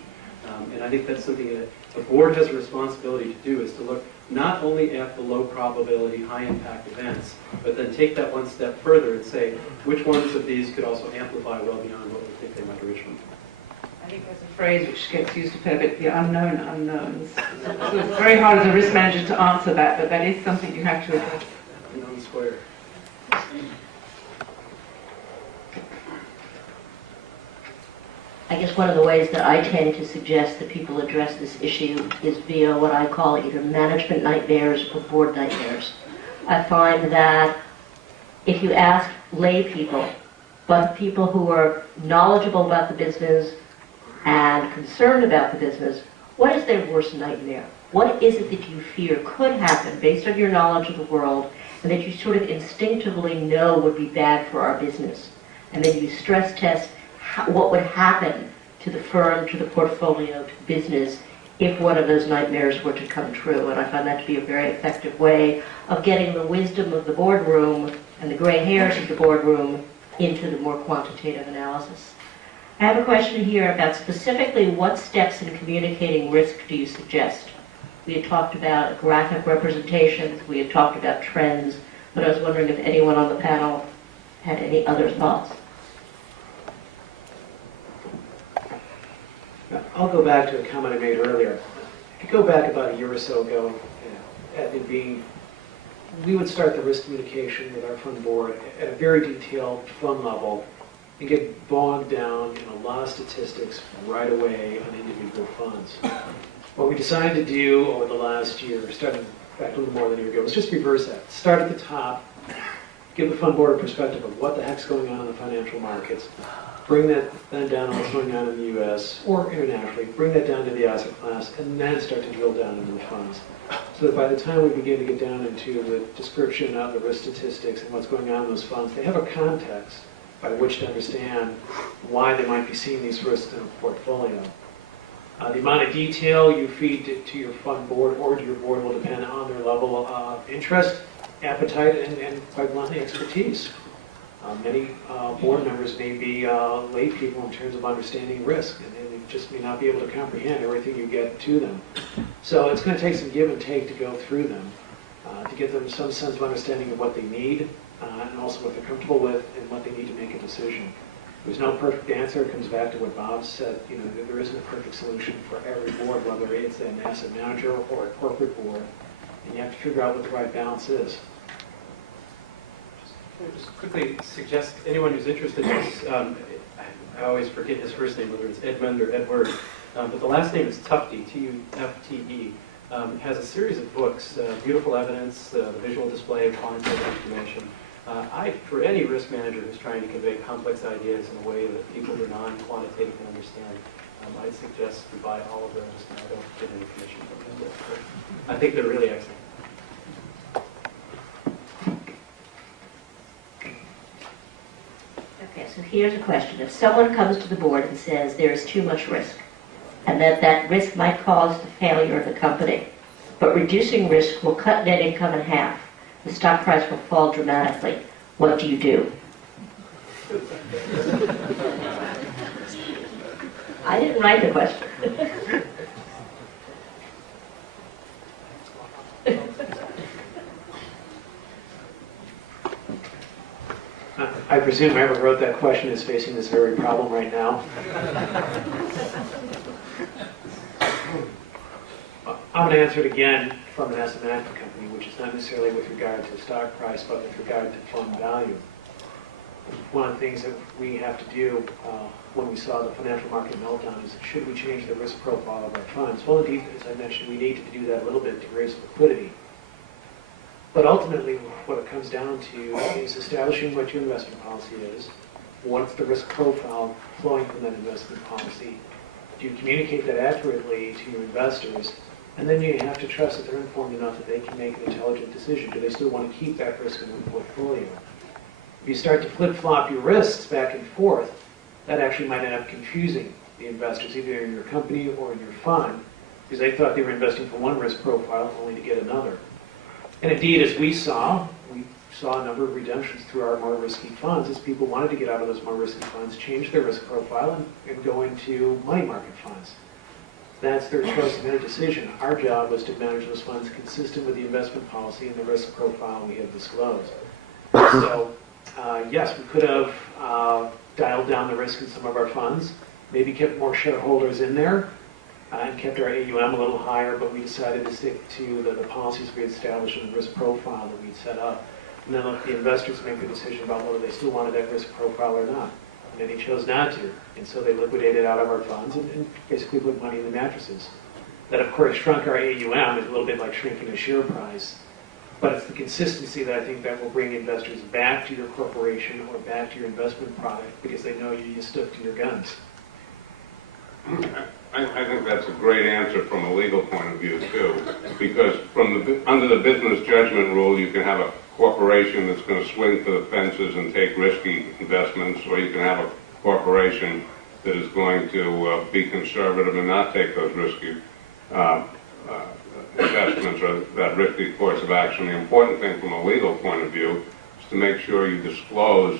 And I think that's something that the board has a responsibility to do, is to look not only at the low probability, high impact events, but then take that one step further and say, which ones of these could also amplify well beyond what we think they might originally. I think there's a phrase which gets used a fair bit, the unknown unknowns. So it's very hard as a risk manager to answer that, but that is something you have to address. Unknown square. I guess one of the ways that I tend to suggest that people address this issue is via what I call either management nightmares or board nightmares. I find that if you ask lay people, but people who are knowledgeable about the business and concerned about the business, what is their worst nightmare? What is it that you fear could happen based on your knowledge of the world and that you sort of instinctively know would be bad for our business? And then you stress test what would happen to the firm, to the portfolio, to the business if one of those nightmares were to come true. And I find that to be a very effective way of getting the wisdom of the boardroom and the gray hairs of the boardroom into the more quantitative analysis. I have a question here about specifically what steps in communicating risk do you suggest? We had talked about graphic representations, we had talked about trends, but I was wondering if anyone on the panel had any other thoughts. I'll go back to a comment I made earlier. If you go back about a year or so ago, we would start the risk communication with our fund board at a very detailed fund level and get bogged down in a lot of statistics right away on individual funds. What we decided to do over the last year, starting back a little more than a year ago, was just reverse that. Start at the top, give the fund board a perspective of what the heck's going on in the financial markets, bring that then down on what's going on in the U.S. or internationally, bring that down to the asset class, and then start to drill down into the funds. So that by the time we begin to get down into the description of the risk statistics and what's going on in those funds, they have a context by which to understand why they might be seeing these risks in a portfolio. The amount of detail you feed to your fund board or to your board will depend on their level of interest, appetite, and quite bluntly, expertise. Many board members may be lay people in terms of understanding risk, and they just may not be able to comprehend everything you get to them. So it's going to take some give and take to go through them, to get them some sense of understanding of what they need, and also what they're comfortable with, and what they need to make a decision. There's no perfect answer. It comes back to what Bob said. You know, there isn't a perfect solution for every board, whether it's an asset manager or a corporate board, and you have to figure out what the right balance is. Can I just quickly suggest anyone who's interested in this, I always forget his first name, whether it's Edmund or Edward, but the last name is Tufte, T-U-F-T-E. Has a series of books, Beautiful Evidence, the visual display of quantitative information. For any risk manager who's trying to convey complex ideas in a way that people who are non-quantitative can understand, I'd suggest you buy all of those. I don't get any commission from them, but I think they're really excellent. Okay, so here's a question. If someone comes to the board and says there is too much risk, and that risk might cause the failure of the company, but reducing risk will cut net income in half, the stock price will fall dramatically, what do you do? I didn't write the question. I presume whoever wrote that question is facing this very problem right now. I'm going to answer it again from an asset management company, which is not necessarily with regard to stock price, but with regard to fund value. One of the things that we have to do when we saw the financial market meltdown is, should we change the risk profile of our funds? Well, indeed, as I mentioned, we need to do that a little bit to raise liquidity. But ultimately, what it comes down to is establishing what your investment policy is. What's the risk profile flowing from that investment policy? Do you communicate that accurately to your investors? And then you have to trust that they're informed enough that they can make an intelligent decision. Do they still want to keep that risk in their portfolio? If you start to flip-flop your risks back and forth, that actually might end up confusing the investors, either in your company or in your fund, because they thought they were investing for one risk profile only to get another. And indeed, as we saw a number of redemptions through our more risky funds as people wanted to get out of those more risky funds, change their risk profile, and go into money market funds. That's their choice and their decision. Our job was to manage those funds consistent with the investment policy and the risk profile we have disclosed. So, yes, we could have dialed down the risk in some of our funds, maybe kept more shareholders in there, and kept our AUM a little higher, but we decided to stick to the policies we had established and the risk profile that we'd set up. And then let the investors make the decision about whether they still wanted that risk profile or not. And they chose not to. And so they liquidated out of our funds and basically put money in the mattresses. That, of course, shrunk our AUM. It's a little bit like shrinking a share price. But it's the consistency that I think that will bring investors back to your corporation or back to your investment product because they know you stuck to your guns. I think that's a great answer from a legal point of view, too, because under the business judgment rule, you can have a corporation that's going to swing for the fences and take risky investments, or you can have a corporation that is going to be conservative and not take those risky investments or that risky course of action. The important thing from a legal point of view is to make sure you disclose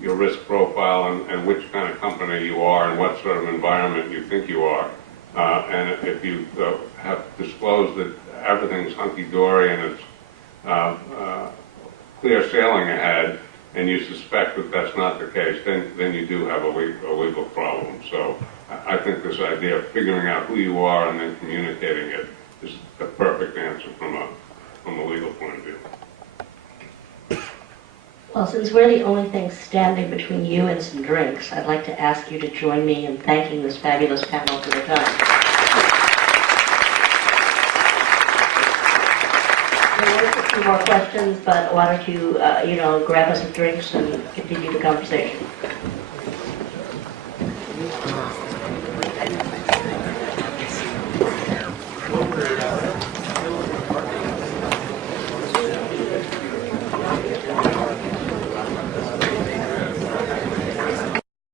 your risk profile and which kind of company you are and what sort of environment you think you are. And if you have disclosed that everything's hunky-dory and it's clear sailing ahead, and you suspect that that's not the case, then you do have a legal problem. So I think this idea of figuring out who you are and then communicating it is the perfect answer from a legal point of view. Well, since we're the only thing standing between you and some drinks, I'd like to ask you to join me in thanking this fabulous panel for their time. There were a few more questions, but why don't you, grab us some drinks and continue the conversation.